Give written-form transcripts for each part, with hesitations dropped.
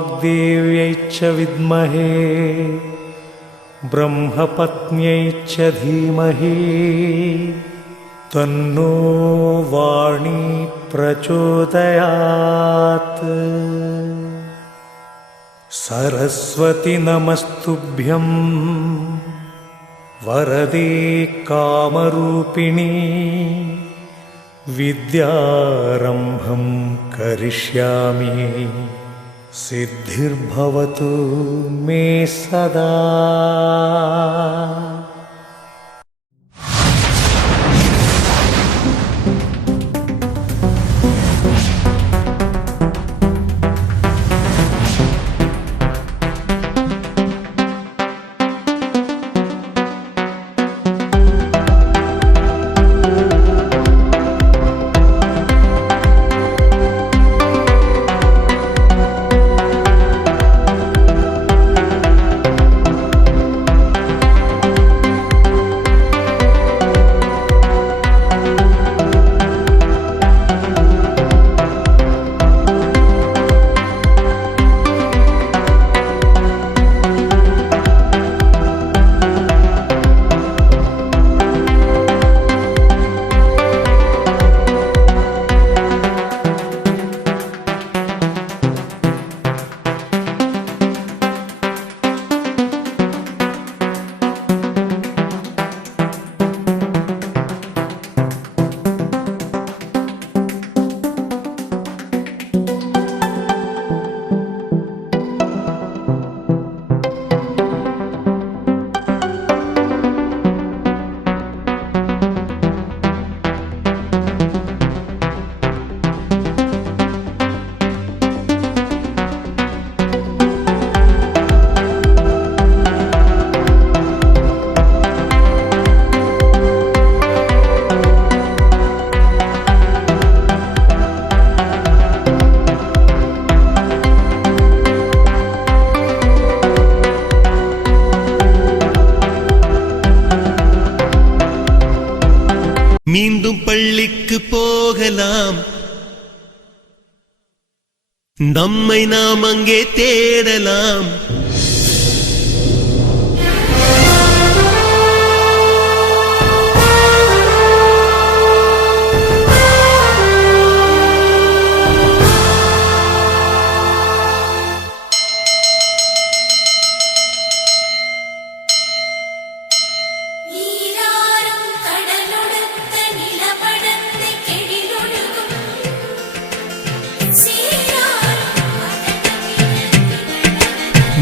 वाग्देव्यै च विद्महे ब्रह्मपत्न्यै च धीमहि तन्नो वाणी प्रचोदयात्। सरस्वती नमस्तुभ्यं वरदे कामरूपिणी विद्यारम्भं करिष्यामि सिद्धिर्भवतु मे सदा। மீண்டும் பள்ளிக்கு போகலாம், நம்மை நாம் அங்கே தேடலாம்.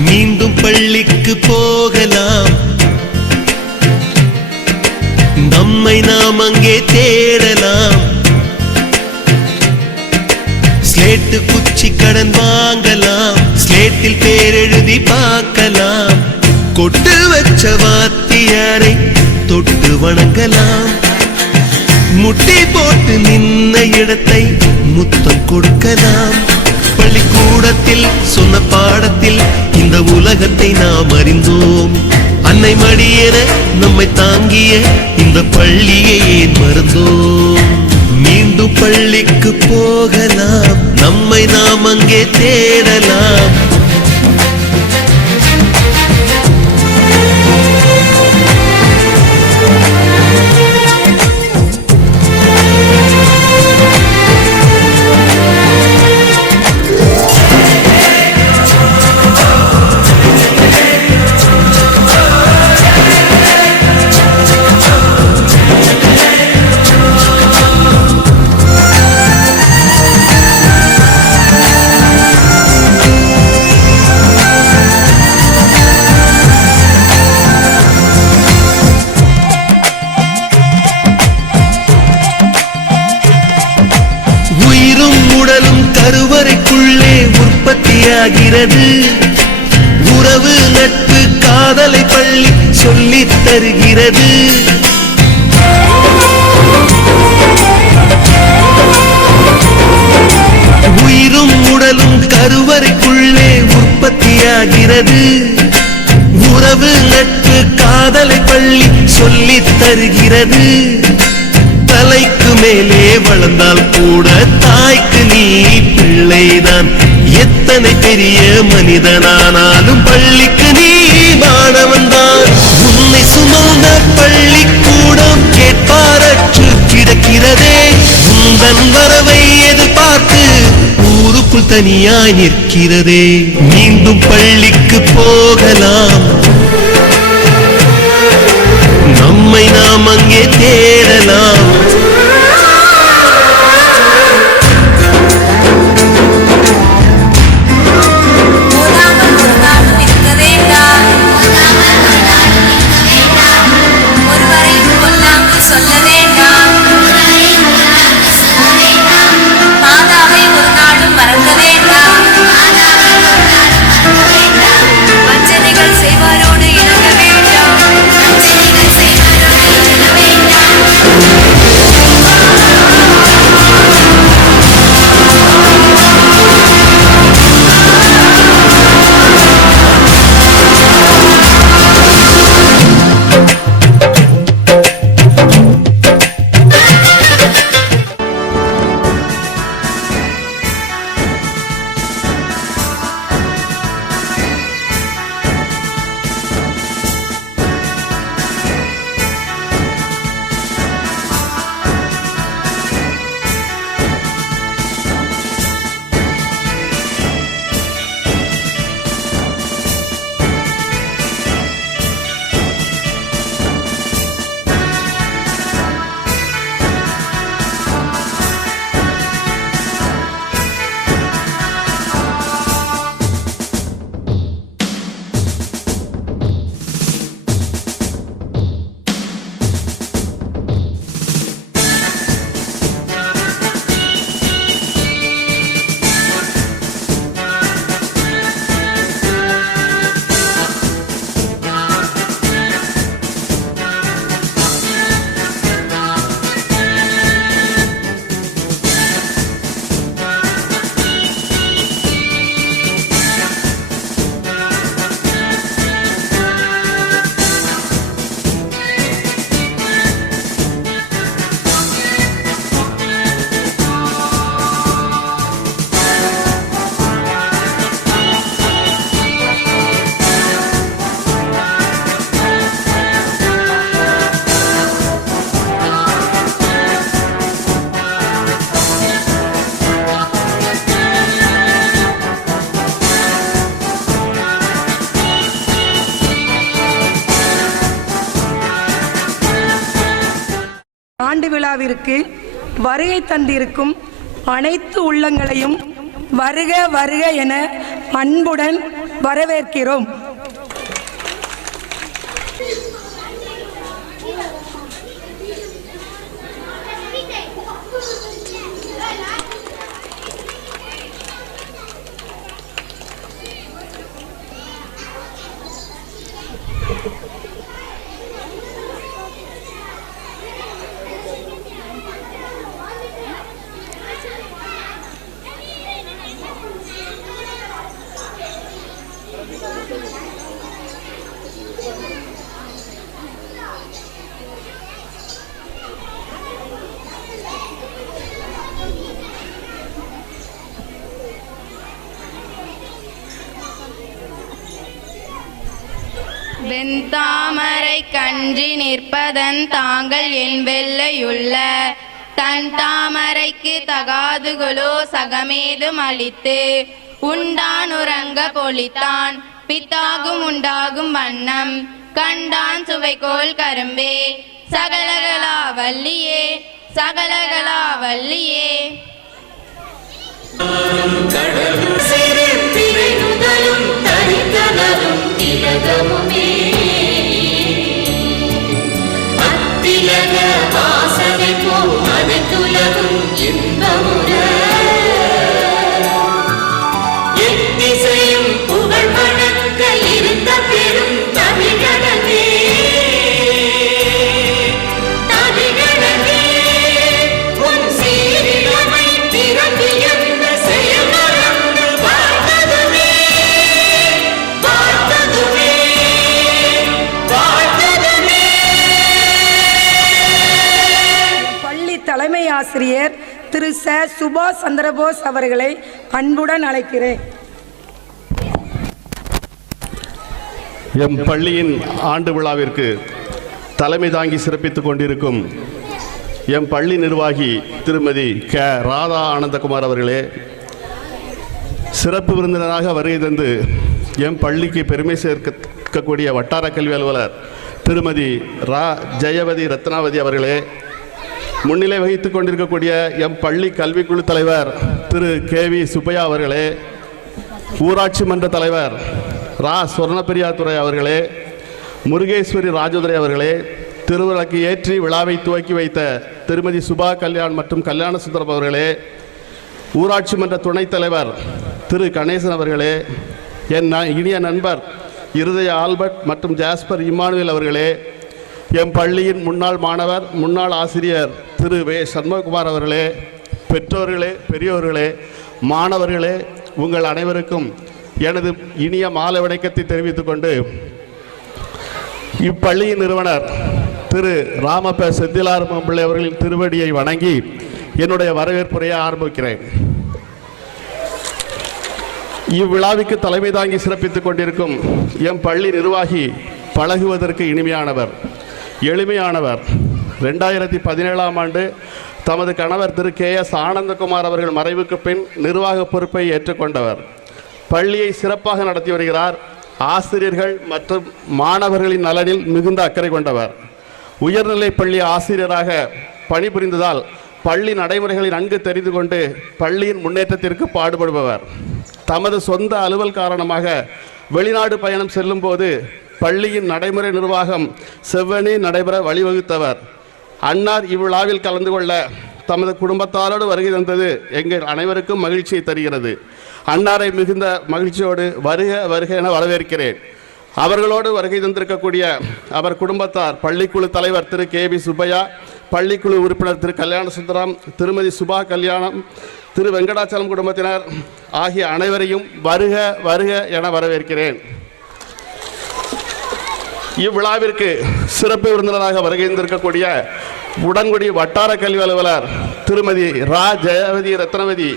மீண்டும் பள்ளிக்கு போகலாம், நம்மை நாம் அங்கே தேடலாம். ஸ்லேட்டு குச்சி கடன் வாங்கலாம், ஸ்லேட்டில் பேரெழுதி பார்க்கலாம். கொட்டு வச்ச வாத்தியாரை தொட்டு வணங்கலாம். முட்டி போட்டு நின்ன இடத்தை முத்தம் கொடுக்கலாம். பள்ளிக்கூடத்தில் சொன்ன பாடத்தில் இந்த உலகத்தை நாம் அறிந்தோம். அன்னை மடியென நம்மை தாங்கிய இந்த பள்ளியை ஏன் மறந்தோம்? மீண்டும் பள்ளிக்கு போகலாம், நம்மை நாம் அங்கே தேடலாம். கருவறைக்குள்ளே உற்பத்தியாகிறது. உறவு நட்பு காதலை பள்ளி சொல்லித் தருகிறது. உயிரும் உடலும் கருவறைக்குள்ளே உற்பத்தியாகிறது. உறவு நட்பு காதலை பள்ளி சொல்லித் தருகிறது. தலைக்கு மேலே வளர்ந்தால் கூட தாய்க்கு நீ பிள்ளைதான். எத்தனை பெரிய மனிதனானாலும் பள்ளிக்கு நீ மாணவன்தான். உன்னை சுமந்த பள்ளிக்கூடம் கேட்பாரற்று கிடக்கிறதே. உந்தன் வரவை எதிர்பார்த்து ஊருக்குள் தனியாய் நிற்கிறதே. மீண்டும் பள்ளிக்கு போகலாம், நம்மை நாம் அங்கே தேடலாம். ஆண்டு விழாவிற்கு வருகை தந்திருக்கும் அனைத்து உள்ளங்களையும் வருக வருக என அன்புடன் வரவேற்கிறோம். வெண்தாமரை கன்றி நிற்பதன் தாங்கள் என் வெள்ளையுள்ள தன் தாமரைக்கு தகாதுகளோ சகமேதும் அளித்து உண்டான் உறங்க பொழித்தான் பித்தாகும் உண்டாகும் வண்ணம் கண்டான் சுவைகோல் கரும்பே சகலகலா வல்லியே சகலகலா வல்லியே. ஆசிரியர் திரு ச. சுபாஷ் சந்திரபோஸ் அவர்களை அன்புடன் அழைக்கிறேன். எம் பள்ளியின் ஆண்டு விழாவிற்கு தலைமை தாங்கி சிறப்பித்துக் கொண்டிருக்கும் எம் பள்ளி நிர்வாகி திருமதி க. ராதா ஆனந்தகுமார் அவர்களே, சிறப்பு விருந்தினராக வருகை தந்து எம் பள்ளிக்கு பெருமை சேர்க்கக்கூடிய வட்டார கல்வி அலுவலர் திருமதி ரா. ஜெயவதி ரத்னாவதி அவர்களே, முன்னிலை வகித்துக் கொண்டிருக்கக்கூடிய எம் பள்ளி கல்விக்குழு தலைவர் திரு கே.வி. சுப்பையா அவர்களே, ஊராட்சி மன்ற தலைவர் ரா. சொர்ணப்பிரியாதுரை அவர்களே, முருகேஸ்வரி ராஜதுரை அவர்களே, திருவிளக்கு ஏற்றி விழாவை துவக்கி வைத்த திருமதி சுபா கல்யாண் மற்றும் கல்யாண சுந்தரம் அவர்களே, ஊராட்சி மன்ற துணைத் தலைவர் திரு கணேசன் அவர்களே, என் இனிய நண்பர் இருதய ஆல்பர்ட் மற்றும் ஜாஸ்பர் இம்மானுவேல் அவர்களே, எம் பள்ளியின் முன்னாள் மாணவர் முன்னாள் ஆசிரியர் திரு வே. சண்முககுமார் அவர்களே, பெற்றோர்களே, பெரியோர்களே, மாணவர்களே, உங்கள் அனைவருக்கும் எனது இனிய மாலை வணக்கத்தை தெரிவித்துக் கொண்டு இப்பள்ளியின் நிறுவனர் திரு ராமப்ப செந்திலாரம்பம் பிள்ளை அவர்களின் திருவடியை வணங்கி என்னுடைய வரவேற்புரையை ஆரம்பிக்கிறேன். இவ்விழாவிற்கு தலைமை தாங்கி சிறப்பித்துக் கொண்டிருக்கும் எம் பள்ளி நிர்வாகி பழகுவதற்கு இனிமையானவர், எளிமையானவர். 2017ஆம் ஆண்டு தமது கணவர் திரு கே.எஸ். ஆனந்தகுமார் அவர்கள் மறைவுக்கு பின் நிர்வாக பொறுப்பை ஏற்றுக்கொண்டவர். பள்ளியை சிறப்பாக நடத்தி வருகிறார். ஆசிரியர்கள் மற்றும் மாணவர்களின் நலனில் மிகுந்த அக்கறை கொண்டவர். உயர்நிலை பள்ளி ஆசிரியராக பணிபுரிந்ததால் பள்ளி நடைமுறைகளை நன்கு தெரிந்து கொண்டு பள்ளியின் முன்னேற்றத்திற்கு பாடுபடுபவர். தமது சொந்த அலுவல் காரணமாக வெளிநாடு பயணம் செல்லும் போது பள்ளியின் நடைமுறை நிர்வாகம் செவ்வனே நடைபெற வழிவகுத்தவர். அன்னார் இவ்விழாவில் கலந்து கொள்ள தமது குடும்பத்தாரோடு வருகை தந்தது எங்கள் அனைவருக்கும் மகிழ்ச்சியை தருகிறது. அன்னாரை மிகுந்த மகிழ்ச்சியோடு வருக வருக என வரவேற்கிறேன். அவர்களோடு வருகை தந்திருக்கக்கூடிய அவர் குடும்பத்தார் பள்ளிக்குழு தலைவர் திரு கே.வி. சுப்பையா, பள்ளிக்குழு உறுப்பினர் திரு கல்யாண சுந்தரம், திருமதி சுபா கல்யாணம், திரு வெங்கடாச்சலம் குடும்பத்தினர் ஆகிய அனைவரையும் வருக வருக என வரவேற்கிறேன். இவ்விழாவிற்கு சிறப்பு விருந்தினராக வருகை தந்திருக்கக்கூடிய உடன்குடி வட்டார கல்வி அலுவலர் திருமதி ரா. ஜெயவதி ரத்னவதி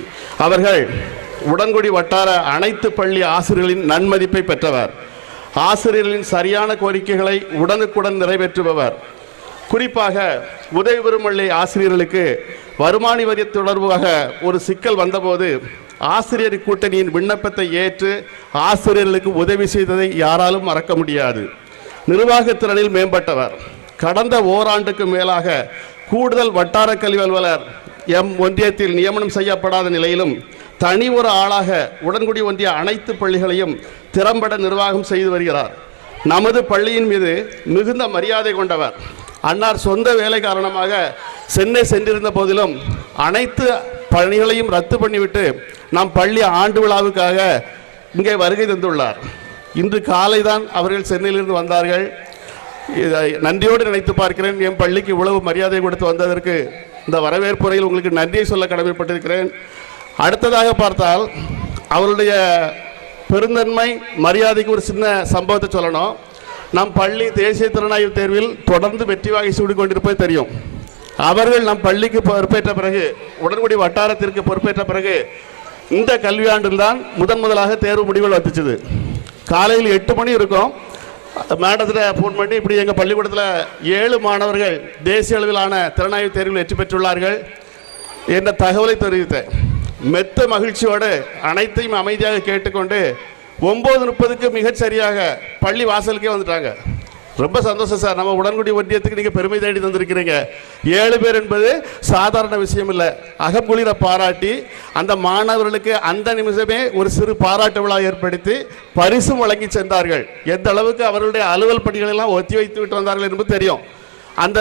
அவர்கள் உடன்குடி வட்டார அனைத்து பள்ளி ஆசிரியர்களின் நன்மதிப்பை பெற்றவர். ஆசிரியர்களின் சரியான கோரிக்கைகளை உடனுக்குடன் நிறைவேற்றுபவர். குறிப்பாக உதவி பெறும் பள்ளி ஆசிரியர்களுக்கு வருமான வரி தொடர்பாக ஒரு சிக்கல் வந்தபோது ஆசிரியர் கூட்டணியின் விண்ணப்பத்தை ஏற்று ஆசிரியர்களுக்கு உதவி செய்ததை யாராலும் மறக்க முடியாது. நிர்வாகத்திறனில் மேம்பட்டவர். கடந்த ஓராண்டுக்கு மேலாக கூடுதல் வட்டார கல்வி அலுவலர் எம் ஒன்றியத்தில் நியமனம் செய்யப்படாத நிலையிலும் தனி ஒரு ஆளாக உடன்குடி ஒன்றிய அனைத்து பள்ளிகளையும் திறம்பட நிர்வாகம் செய்து வருகிறார். நமது பள்ளியின் மீது மிகுந்த மரியாதை கொண்டவர். அன்னார் சொந்த வேலை காரணமாக சென்னை சென்றிருந்த போதிலும் அனைத்து பணிகளையும் ரத்து பண்ணிவிட்டு நம் பள்ளி ஆண்டு விழாவுக்காக இங்கே வருகை தந்துள்ளார். இன்று காலை தான் அவர்கள் சென்னையிலிருந்து வந்தார்கள். நன்றியோடு நினைத்து பார்க்கிறேன். என் பள்ளிக்கு இவ்வளவு மரியாதை கொடுத்து வந்ததற்கு இந்த வரவேற்புரையில் உங்களுக்கு நன்றியை சொல்ல கடமைப்பட்டிருக்கிறேன். அடுத்ததாக பார்த்தால் அவருடைய பெருந்தன்மை மரியாதைக்கு ஒரு சின்ன சம்பவத்தை சொல்லணும். நம் பள்ளி தேசிய திறனாய்வு தேர்வில் தொடர்ந்து வெற்றி வாகை சூடி கொண்டிருப்பது தெரியும். அவர்கள் நம் பள்ளிக்கு பொறுப்பேற்ற பிறகு, உடன்குடி வட்டாரத்திற்கு பொறுப்பேற்ற பிறகு இந்த கல்வியாண்டில் தான் முதலாக தேர்வு முடிவுகள் வந்துச்சுது. காலையில் 8 மணி இருக்கும். மேடத்தில் ஃபோன் பண்ணி இப்படி எங்கள் பள்ளிக்கூடத்தில் 7 மாணவர்கள் தேசிய அளவிலான திறனாய்வு தேர்வில் வெற்றி பெற்றுள்ளார்கள் என்ற தகவலை தெரிவித்தேன். மெத்த மகிழ்ச்சியோடு அனைத்தையும் அமைதியாக கேட்டுக்கொண்டு 9:30க்கு மிகச்சரியாக பள்ளி வாசலுக்கே வந்துட்டாங்க. ரொம்ப சந்தோஷம் சார், நம்ம உடன்குடி ஒன்றியத்துக்கு நீங்கள் பெருமை தேடி தந்திருக்கிறீங்க. 7 பேர் என்பது சாதாரண விஷயம் இல்லை. அகக்குளிர பாராட்டி அந்த மாணவர்களுக்கு அந்த நிமிஷமே ஒரு சிறு பாராட்டு விழா ஏற்படுத்தி பரிசும் வழங்கி சென்றார்கள். எந்த அளவுக்கு அவர்களுடைய அலுவல் பணிகளெல்லாம் ஒத்தி வைத்து விட்டு வந்தார்கள் என்பது தெரியும். அந்த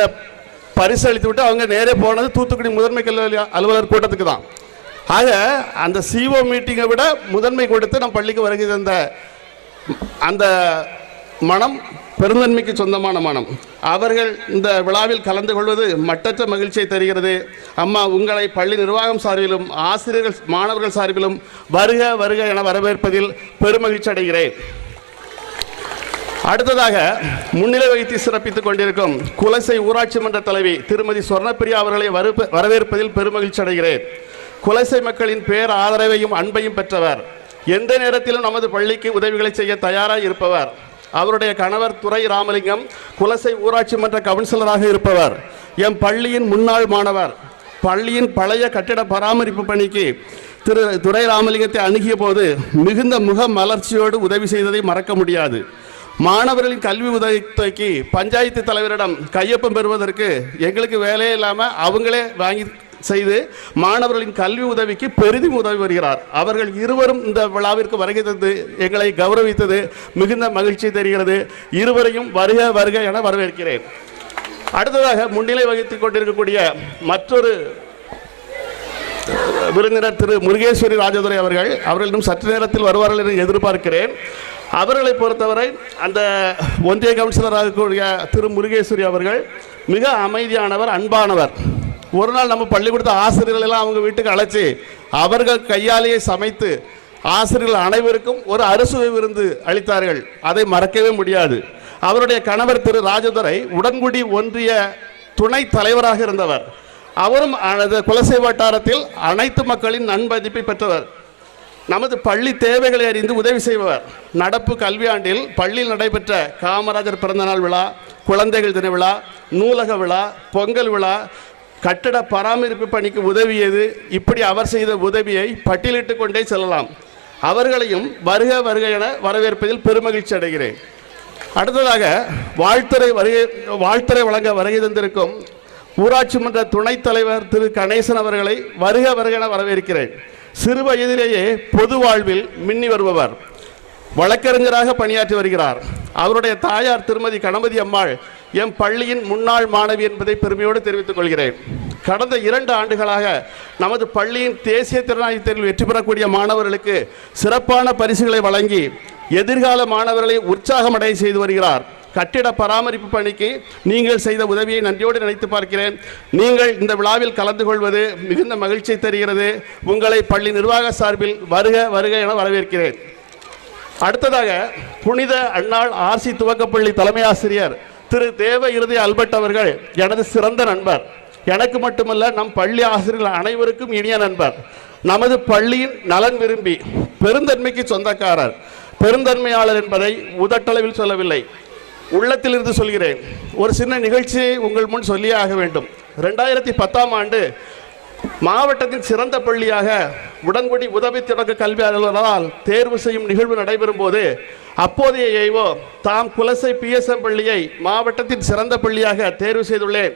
பரிசு அளித்து விட்டு அவங்க நேரே போனது தூத்துக்குடி முதன்மை கல்வி அலுவலர் கூட்டத்துக்கு தான். ஆக அந்த சிஓ மீட்டிங்கை விட முதன்மை கொடுத்து நம் பள்ளிக்கு வருகை தந்த அந்த மனம் பெருந்தன்மைக்கு சொந்தமான மனம். அவர்கள் இந்த விழாவில் கலந்து கொள்வது மட்டற்ற மகிழ்ச்சியை தருகிறது. அம்மா, உங்களை பள்ளி நிர்வாகம் சார்பிலும் ஆசிரியர்கள் மாணவர்கள் சார்பிலும் வருக வருக என வரவேற்பதில் பெருமகிழ்ச்சி அடைகிறேன். அடுத்ததாக முன்னிலை வகித்து சிறப்பித்துக் கொண்டிருக்கும் குலசை ஊராட்சி மன்ற தலைவி திருமதி சொர்ணப்பிரியா அவர்களை வரவேற்பதில் பெருமகிழ்ச்சி அடைகிறேன். குலசை மக்களின் பேர் ஆதரவையும் அன்பையும் பெற்றவர். எந்த நேரத்திலும் நமது பள்ளிக்கு உதவிகளை செய்ய தயாராக இருப்பவர். அவருடைய கணவர் துரை ராமலிங்கம் குலசை ஊராட்சி மன்ற கவுன்சிலராக இருப்பவர். எம் பள்ளியின் முன்னாள் மாணவர். பள்ளியின் பழைய கட்டிட பராமரிப்பு பணிக்கு திரு துரை ராமலிங்கத்தை அணுகிய போது மிகுந்த முக மலர்ச்சியோடு உதவி செய்ததை மறக்க முடியாது. மாணவர்களின் கல்வி உதவித்தொகைக்கு பஞ்சாயத்து தலைவரிடம் கையொப்பம் பெறுவதற்கு எங்களுக்கு வேலையே இல்லாமல் அவங்களே வாங்கி செய்து மாணவர்களின் கல்வி உதவிக்கு பெரிதும் உதவி வருகிறார். அவர்கள் இருவரும் இந்த விழாவிற்கு வருகை தந்து எங்களை கௌரவித்தது மிகுந்த மகிழ்ச்சி தெரிகிறது. இருவரையும் வருக வருக என வரவேற்கிறேன். அடுத்ததாக முன்னிலை வகித்துக் கொண்டிருக்கக்கூடிய மற்றொரு விருந்தினர் திரு முருகேஸ்வரி ராஜதுரை அவர்களிடம் சற்று நேரத்தில் வருவார்கள் என்று எதிர்பார்க்கிறேன். அவர்களை பொறுத்தவரை அந்த ஒன்றிய கவுன்சிலராக கூடிய திரு முருகேஸ்வரி அவர்கள் மிக அமைதியானவர், அன்பானவர். ஒரு நாள் நம்ம பள்ளிக்கூடத்து ஆசிரியர்கள் எல்லாம் அவங்க வீட்டுக்கு அழைச்சி அவர்கள் கையாலேயே சமைத்து ஆசிரியர்கள் அனைவருக்கும் ஒரு அறுசுவை விருந்து அளித்தார்கள். அதை மறக்கவே முடியாது. அவருடைய கணவர் திரு ராஜதுரை உடன்குடி ஒன்றிய துணை தலைவராக இருந்தவர். அவரும் குலசை வட்டாரத்தில் அனைத்து மக்களின் நன்மதிப்பை பெற்றவர். நமது பள்ளி தேவைகளை அறிந்து உதவி செய்பவர். நடப்பு கல்வியாண்டில் பள்ளியில் நடைபெற்ற காமராஜர் பிறந்தநாள் விழா, குழந்தைகள் தின விழா, நூலக விழா, பொங்கல் விழா, கட்டட பராமரிப்பு பணிக்கு உதவியது, இப்படி அவர் செய்த உதவியை பட்டியலிட்டு கொண்டே செல்லலாம். அவர்களையும் வருக வருக என வரவேற்பதில் பெருமகிழ்ச்சி அடைகிறேன். அடுத்ததாக வாழ்த்துறை வழங்க வருகை தந்திருக்கும் ஊராட்சி மன்ற துணைத் தலைவர் திரு கணேசன் அவர்களை வருக வருக என வரவேற்கிறேன். சிறு வயதிலேயே பொது வாழ்வில் மின்னி வருபவர். வழக்கறிஞராக பணியாற்றி வருகிறார். அவருடைய தாயார் திருமதி கணபதி அம்மாள் எம் பள்ளியின் முன்னாள் மாணவி என்பதை பெருமையோடு தெரிவித்துக் கொள்கிறேன். கடந்த 2 ஆண்டுகளாக நமது பள்ளியின் தேசிய திறனாய்வு தேர்வில் வெற்றி பெறக்கூடிய மாணவர்களுக்கு சிறப்பான பரிசுகளை வழங்கி எதிர்கால மாணவர்களை உற்சாகமடைய செய்து வருகிறார். கட்டிட பராமரிப்பு பணிக்கு நீங்கள் செய்த உதவியை நன்றியோடு நினைத்து பார்க்கிறேன். நீங்கள் இந்த விழாவில் கலந்து கொள்வது மிகுந்த மகிழ்ச்சியை தருகிறது. உங்களை பள்ளி நிர்வாக சார்பில் வருக வருக என வரவேற்கிறேன். அடுத்ததாக புனித அன்னாள் ஆர்சி துவக்கப்பள்ளி தலைமை ஆசிரியர் திரு தேவ இருதய அல்பர்ட் அவர்கள் எனது சிறந்த நண்பர். எனக்கு மட்டுமல்ல, நம் பள்ளி ஆசிரியர்கள் அனைவருக்கும் இனிய நண்பர். நமது பள்ளியின் நலன் விரும்பி பெருந்தன்மைக்கு சொந்தக்காரர். பெருந்தன்மையாளர் என்பதை உதட்டளவில் சொல்லவில்லை, உள்ளத்திலிருந்து சொல்கிறேன். ஒரு சின்ன நிகழ்ச்சியை உங்கள் முன் சொல்லியே ஆக வேண்டும். 2010ஆம் ஆண்டு மாவட்டத்தின் சிறந்த பள்ளியாக உடன்குடி உதவி தொடக்க கல்வி அலுவலரால் தேர்வு செய்யும் நிகழ்வு நடைபெறும் போது அப்போதைய ஏஓ தாம் குலசை பிஎஸ்எம் பள்ளியை மாவட்டத்தின் சிறந்த பள்ளியாக தேர்வு செய்துள்ளேன்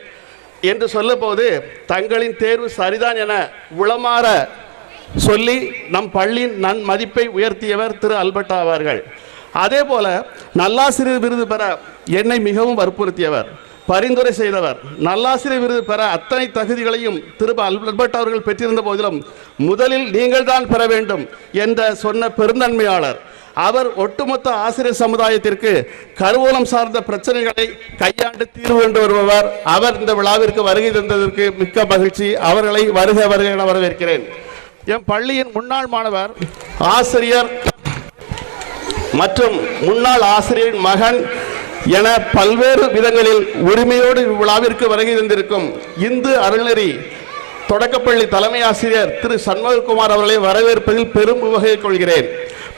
என்று சொல்லும்போது தங்களின் தேர்வு சரிதான் என உளமாற சொல்லி நம் பள்ளியின் மதிப்பை உயர்த்தியவர் திரு அல்பர்ட் ஆவார்கள். அதே போல நல்லாசிரியர் விருது பெற என்னை மிகவும் வற்புறுத்தியவர், பரிந்துரை செய்தவர். நல்லாசிரியர் விருது பெற அத்தனை தகுதிகளையும் திரு அல்பர்ட் அவர்கள் பெற்றிருந்த போதிலும் முதலில் நீங்கள் தான் பெற வேண்டும் என்ற சொன்ன பெருந்தன்மையாளர். அவர் ஒட்டுமொத்த ஆசிரியர் சமுதாயத்திற்கு கருவூலம் சார்ந்த பிரச்சனைகளை கையாண்டு தீர்வு கொண்டு வருபவர். அவர் இந்த விழாவிற்கு வருகை தந்ததற்கு மிக்க மகிழ்ச்சி. அவர்களை வருக வருக என வரவேற்கிறேன். என் பள்ளியின் முன்னாள் மாணவர், ஆசிரியர் மற்றும் முன்னாள் ஆசிரியரின் மகன் என பல்வேறு விதங்களில் உரிமையோடு விழாவிற்கு வருகை தந்திருக்கும் இந்து அறநெறி தொடக்கப்பள்ளி தலைமை ஆசிரியர் திரு சண்முககுமார் அவர்களை வரவேற்பதில் பெரும் உவகை கொள்கிறேன்.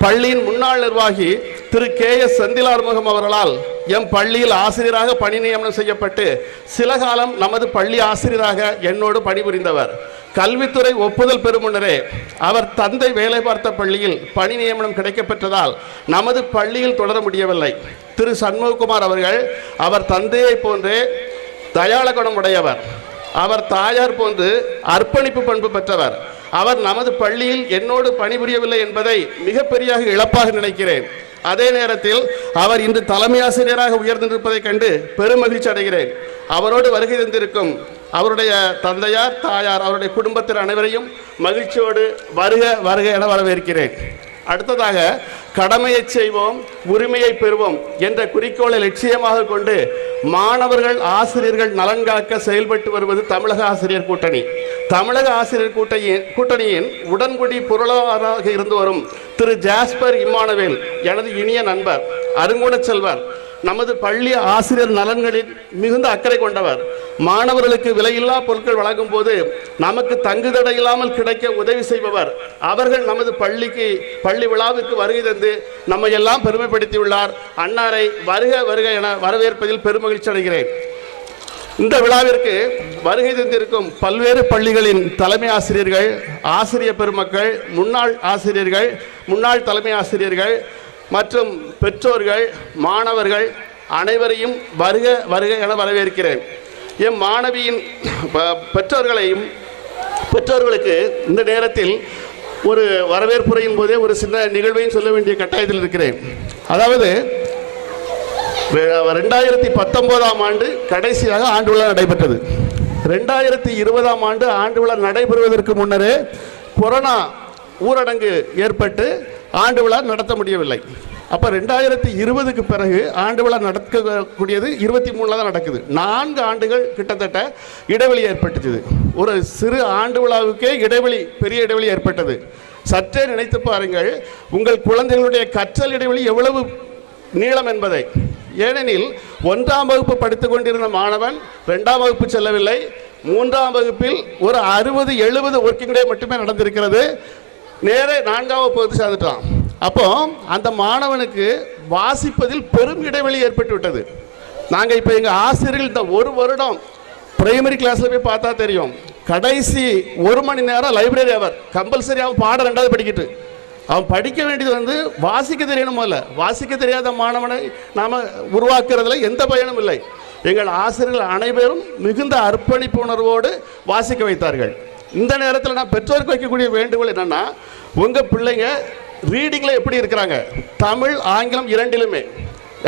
பள்ளியின் முன்னாள் நிர்வாகி திரு KS செந்திலார்முகம் அவர்களால் எம் பள்ளியில் ஆசிரியராக பணி நியமனம் செய்யப்பட்டு சில காலம் நமது பள்ளி ஆசிரியராக என்னோடு பணிபுரிந்தவர். கல்வித்துறை ஒப்புதல் பெறும் முன்னரே அவர் தந்தை வேலை பார்த்த பள்ளியில் பணி நியமனம் கிடைக்கப்பெற்றதால் நமது பள்ளியில் தொடர முடியவில்லை. திரு சண்முககுமார் அவர்கள் அவர் தந்தையை போன்றே தயாள குணம் உடையவர். அவர் தாயார் போன்று அர்ப்பணிப்பு பண்பு பெற்றவர். அவர் நமது பள்ளியில் என்னோடு பணிபுரியவில்லை என்பதை மிகப்பெரிய இழப்பாக நினைக்கிறேன். அதே நேரத்தில் அவர் இன்று தலைமை ஆசிரியராக உயர்ந்திருப்பதைக் கண்டு பெருமகிழ்ச்சி அடைகிறேன். அவரோடு வருகை தந்திருக்கும் அவருடைய தந்தையார், தாயார், அவருடைய குடும்பத்தினர் அனைவரையும் மகிழ்ச்சியோடு வருக வருக என வரவேற்கிறேன். அடுத்ததாக கடமையை செய்வோம், உரிமையை பெறுவோம் என்ற குறிக்கோளை லட்சியமாக கொண்டு மாணவர்கள் ஆசிரியர்கள் நலன் காக்க செயல்பட்டு வருவது தமிழக ஆசிரியர் கூட்டணி. தமிழக ஆசிரியர் கூட்டணியின் உடன்குடி பொருளாளராக இருந்து வரும் திரு ஜாஸ்பர் இம்மானுவேல் எனது இனிய நண்பர், அருங்குண செல்வர். நமது பள்ளி ஆசிரியர் நலன்களில் மிகுந்த அக்கறை கொண்டவர். மாணவர்களுக்கு விலையில்லா பொருட்கள் வழங்கும் போது நமக்கு தங்குதடை இல்லாமல் கிடைக்க உதவி செய்பவர். அவர்கள் நமது பள்ளி விழாவிற்கு வருகை தந்து நம்மை எல்லாம் பெருமைப்படுத்தியுள்ளார். அன்னாரை வருக வருக என வரவேற்பதில் பெருமகிழ்ச்சி அடைகிறேன். இந்த விழாவிற்கு வருகை தந்திருக்கும் பல்வேறு பள்ளிகளின் தலைமை ஆசிரியர்கள், ஆசிரியர் பெருமக்கள், முன்னாள் ஆசிரியர்கள், முன்னாள் தலைமை ஆசிரியர்கள் மற்றும் பெற்றோர்கள், மாணவர்கள் அனைவரையும் வருக வருக என வரவேற்கிறேன். என் மாணவியின் பெற்றோர்களுக்கு இந்த நேரத்தில் ஒரு வரவேற்புரையின் போதே ஒரு சின்ன நிகழ்வையும் சொல்ல வேண்டிய கட்டாயத்தில் இருக்கிறேன். அதாவது 2019ஆம் ஆண்டு கடைசியாக ஆண்டு விழா நடைபெற்றது. 2020ஆம் ஆண்டு ஆண்டு விழா நடைபெறுவதற்கு முன்னரே கொரோனா ஊரடங்கு ஏற்பட்டு ஆண்டு விழா நடத்த முடியவில்லை. அப்போ 2020க்கு பிறகு ஆண்டு விழா நடக்கக்கூடியது 23 தான் நடக்குது. 4 ஆண்டுகள் கிட்டத்தட்ட இடைவெளி ஏற்பட்டுச்சு. ஒரு சிறு ஆண்டு விழாவுக்கே பெரிய இடைவெளி ஏற்பட்டது. சற்றே நினைத்து பாருங்கள், உங்கள் குழந்தைகளுடைய கற்றல் இடைவெளி எவ்வளவு நீளம் என்பதை. ஏனெனில் 1ஆம் வகுப்பு படித்துக் கொண்டிருந்த மாணவன் 2ஆம் வகுப்பு செல்லவில்லை. 3ஆம் வகுப்பில் ஒரு 60-70 ஒர்க்கிங் டே மட்டுமே நடந்திருக்கிறது. நேரே 4ஆம் வகுப்பு சேர்ந்துட்டான். அப்போ அந்த மாணவனுக்கு வாசிப்பதில் பெரும் இடைவெளி ஏற்பட்டு விட்டது. நாங்கள் இப்போ எங்கள் ஆசிரியர்கள் இந்த ஒரு வருடம் பிரைமரி கிளாஸில் போய் பார்த்தா தெரியும், கடைசி 1 மணி நேரம் லைப்ரரி அவர் கம்பல்சரி அவன் பாடம் 2வது படிக்கிட்டு அவன் படிக்க வேண்டியது வாசிக்க தெரியணும். அல்ல, வாசிக்க தெரியாத மாணவனை நாம் உருவாக்குறதுல எந்த பயனும் இல்லை. எங்கள் ஆசிரியர்கள் அனைவரும் மிகுந்த அர்ப்பணிப்பு உணர்வோடு வாசிக்க வைத்தார்கள். இந்த நேரத்தில் நான் பெற்றோருக்கு வைக்கக்கூடிய வேண்டுகோள் என்னன்னா, உங்கள் பிள்ளைங்க ரீடிங்கில் எப்படி இருக்கிறாங்க, தமிழ் ஆங்கிலம் 2லுமே.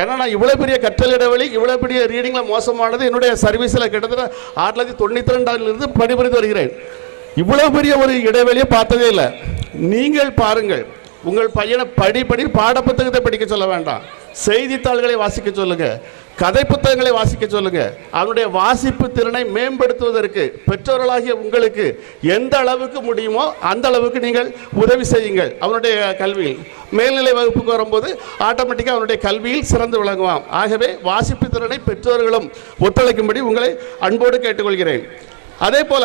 ஏன்னா நான் இவ்வளோ பெரிய கற்றல் இடைவெளி, இவ்வளோ பெரிய ரீடிங்கில் மோசமானது என்னுடைய சர்வீஸில் கிட்டத்தட்ட 1992 பணிபுரிந்து வருகிறேன். இவ்வளோ பெரிய ஒரு இடைவெளியை பார்த்ததே இல்லை. நீங்கள் பாருங்கள், உங்கள் பையனை படி பாடப்புத்தகத்தை படிக்க சொல்ல வேண்டாம், செய்தித்தாள்களை வாசிக்க சொல்லுங்க, கதை புத்தகங்களை வாசிக்க சொல்லுங்க. அவனுடைய வாசிப்பு திறனை மேம்படுத்துவதற்கு பெற்றோர்களாகிய உங்களுக்கு எந்த அளவுக்கு முடியுமோ அந்த அளவுக்கு நீங்கள் உதவி செய்யுங்கள். அவனுடைய கல்வியில் மேல்நிலை வகுப்புக்கு வரும்போது ஆட்டோமேட்டிக்காக அவனுடைய கல்வியில் சிறந்து விளங்குவான். ஆகவே வாசிப்பு திறனை பெற்றோர்களும் ஒத்துழைக்கும்படி உங்களை அன்போடு கேட்டுக்கொள்கிறேன். அதே போல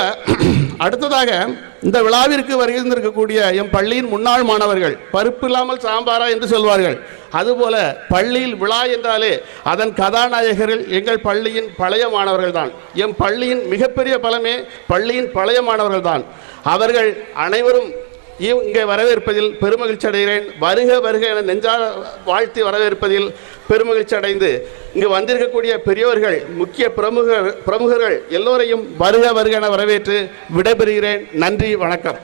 அடுத்ததாக இந்த விழாவிற்கு வருகின்றிருக்கக்கூடிய எம் பள்ளியின் முன்னாள் மாணவர்கள் பருப்பு இல்லாமல் சாம்பாரா என்று சொல்வார்கள். அதுபோல பள்ளியில் விழா என்றாலே அதன் கதாநாயகர்கள் எங்கள் பள்ளியின் பழைய மாணவர்கள் தான். எம் பள்ளியின் மிகப்பெரிய பலமே பள்ளியின் பழைய மாணவர்கள் தான். அவர்கள் அனைவரும் இங்கே வரவேற்பதில் பெருமகிழ்ச்சி அடைகிறேன். வருக வருக என நெஞ்சார வாழ்த்தி வரவேற்பதில் பெருமகிழ்ச்சி அடைந்து இங்கு வந்திருக்கக்கூடிய பெரியவர்கள், முக்கிய பிரமுகர்கள் எல்லோரையும் வருக வருக என வரவேற்று விடைபெறுகிறேன். நன்றி, வணக்கம்.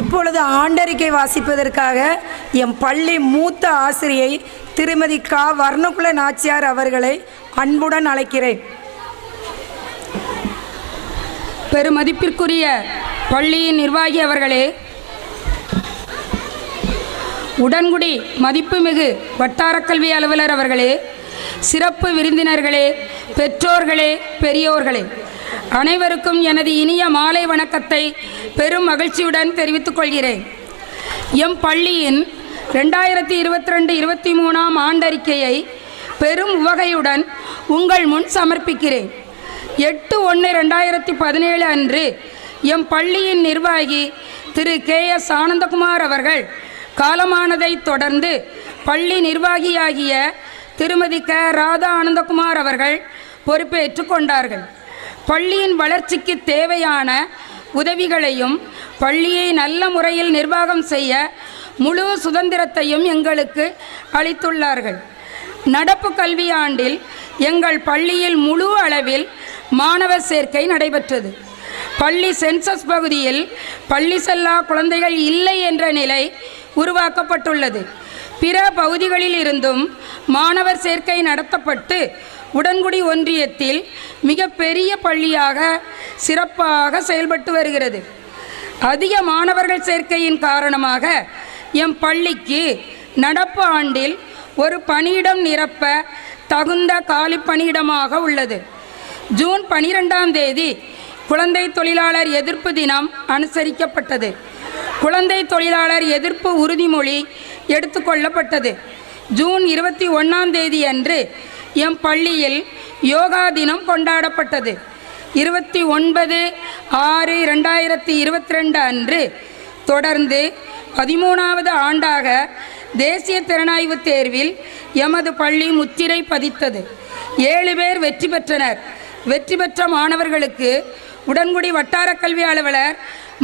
இப்பொழுது ஆண்டறிக்கை வாசிப்பதற்காக எம் பள்ளி மூத்த ஆசிரியை திருமதி க. வர்ணகுல நாச்சியார் அவர்களை அன்புடன் அழைக்கிறேன். பெருமதிப்பிற்குரிய பள்ளியின் நிர்வாகி அவர்களே, உடன்குடி மதிப்புமிகு வட்டார கல்வி அலுவலர் அவர்களே, சிறப்பு விருந்தினர்களே, பெற்றோர்களே, பெரியோர்களே, அனைவருக்கும் எனது இனிய மாலை வணக்கத்தை பெரும் மகிழ்ச்சியுடன் தெரிவித்துக் கொள்கிறேன். எம் பள்ளியின் 2022-23 ஆண்டறிக்கையை பெரும் உவகையுடன் உங்கள் முன் சமர்ப்பிக்கிறேன். 8/1/2017 அன்று எம் பள்ளியின் நிர்வாகி திரு K.S. ஆனந்தகுமார் அவர்கள் காலமானதை தொடர்ந்து பள்ளி நிர்வாகியாகிய திருமதி க. ராதா ஆனந்தகுமார் அவர்கள் பொறுப்பேற்று கொண்டார்கள். பள்ளியின் வளர்ச்சிக்கு தேவையான உதவிகளையும் பள்ளியை நல்ல முறையில் நிர்வாகம் செய்ய முழு சுதந்திரத்தையும் எங்களுக்கு அளித்துள்ளார்கள். நடப்பு கல்வியாண்டில் எங்கள் பள்ளியில் முழு அளவில் மாணவர் சேர்க்கை நடைபெற்றது. பள்ளி சென்சஸ் பகுதியில் பள்ளி செல்லா குழந்தைகள் இல்லை என்ற நிலை உருவாக்கப்பட்டுள்ளது. பிற பகுதிகளில் இருந்தும் மாணவர் சேர்க்கை நடத்தப்பட்டு உடன்குடி ஒன்றியத்தில் மிக பெரிய பள்ளியாக சிறப்பாக செயல்பட்டு வருகிறது. அதிக மாணவர்கள் சேர்க்கையின் காரணமாக எம் பள்ளிக்கு நடப்பு ஆண்டில் ஒரு பணியிடம் நிரப்ப தகுந்த காலி பணியிடமாக உள்ளது. ஜூன் 12ஆம் தேதி குழந்தை தொழிலாளர் எதிர்ப்பு தினம் அனுசரிக்கப்பட்டது. குழந்தை தொழிலாளர் எதிர்ப்பு உறுதிமொழி எடுத்துக்கொள்ளப்பட்டது. ஜூன் 21ஆம் தேதி அன்று எம் பள்ளியில் யோகா தினம் கொண்டாடப்பட்டது. 29/6/2022 அன்று தொடர்ந்து 13வது ஆண்டாக தேசிய திறனாய்வு தேர்வில் எமது பள்ளி முத்திரை பதித்தது. 7 பேர் வெற்றி பெற்றனர். வெற்றி பெற்ற மாணவர்களுக்கு உடன்குடி வட்டார கல்வி அலுவலர்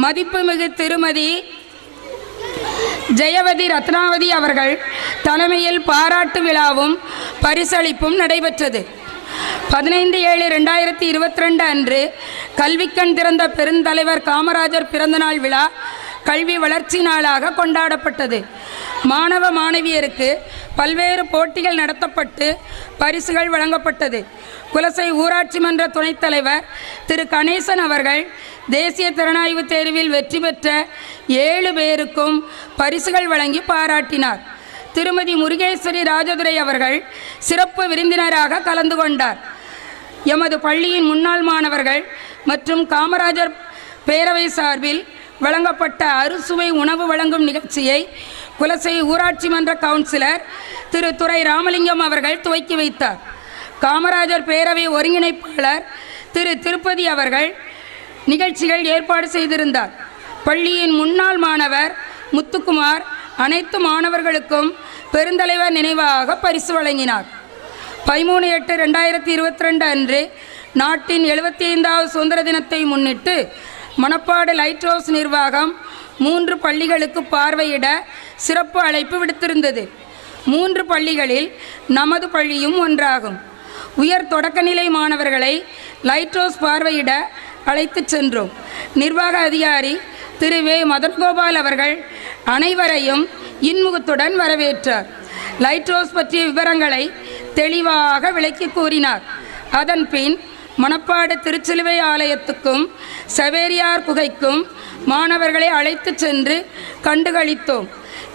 மதிப்புமிகு திருமதி ஜெயவதி ரத்னாவதி அவர்கள் தலைமையில் பாராட்டு விழாவும் பரிசளிப்பும் நடைபெற்றது. 15/7/2022 அன்று கல்விக்கண் திறந்த பெருந்தலைவர் காமராஜர் பிறந்தநாள் விழா கல்வி வளர்ச்சி நாளாக கொண்டாடப்பட்டது. மாணவ மாணவியருக்கு பல்வேறு போட்டிகள் நடத்தப்பட்டு பரிசுகள் வழங்கப்பட்டது. குலசை ஊராட்சி மன்ற துணைத் தலைவர் திரு கணேசன் அவர்கள் தேசிய திறனாய்வு தேர்வில் வெற்றி பெற்ற 7 பேருக்கும் பரிசுகள் வழங்கி பாராட்டினார். திருமதி முருகேஸ்வரி ராஜதுரை அவர்கள் சிறப்பு விருந்தினராக கலந்து கொண்டார். எமது பள்ளியின் முன்னாள் மாணவர்கள் மற்றும் காமராஜர் பேரவை சார்பில் வழங்கப்பட்ட அறுசுவை உணவு வழங்கும் நிகழ்ச்சியை குலசை ஊராட்சி மன்ற கவுன்சிலர் திரு துரை ராமலிங்கம் அவர்கள் துவக்கி வைத்தார். காமராஜர் பேரவை ஒருங்கிணைப்பாளர் திரு திருப்பதி அவர்கள் நிகழ்ச்சிகள் ஏற்பாடு செய்திருந்தார். பள்ளியின் முன்னாள் மாணவர் முத்துக்குமார் அனைத்து மாணவர்களுக்கும் பெருந்தலைவர் நினைவாக பரிசு வழங்கினார். 13/8/2022 அன்று நாட்டின் 75வது சுதந்திர தினத்தை முன்னிட்டு மணப்பாடு லைட் ஹவுஸ் நிர்வாகம் 3 பள்ளிகளுக்கு பார்வையிட சிறப்பு அழைப்பு விடுத்திருந்தது. 3 பள்ளிகளில் நமது பள்ளியும் ஒன்றாகும். உயர் தொடக்கநிலை மாணவர்களை லைட் ஹவுஸ் பார்வையிட அழைத்து சென்றோம். நிர்வாக அதிகாரி திரு வே மதன்கோபால் அவர்கள் அனைவரையும் இன்முகத்துடன் வரவேற்றார். லைட் ஹவுஸ் பற்றிய விவரங்களை தெளிவாக விளக்கி கூறினார். அதன் பின் மணப்பாடு திருச்சிலுவை ஆலயத்துக்கும் சவேரியார் குகைக்கும் மாணவர்களை அழைத்து சென்று கண்டுகளித்தோம்.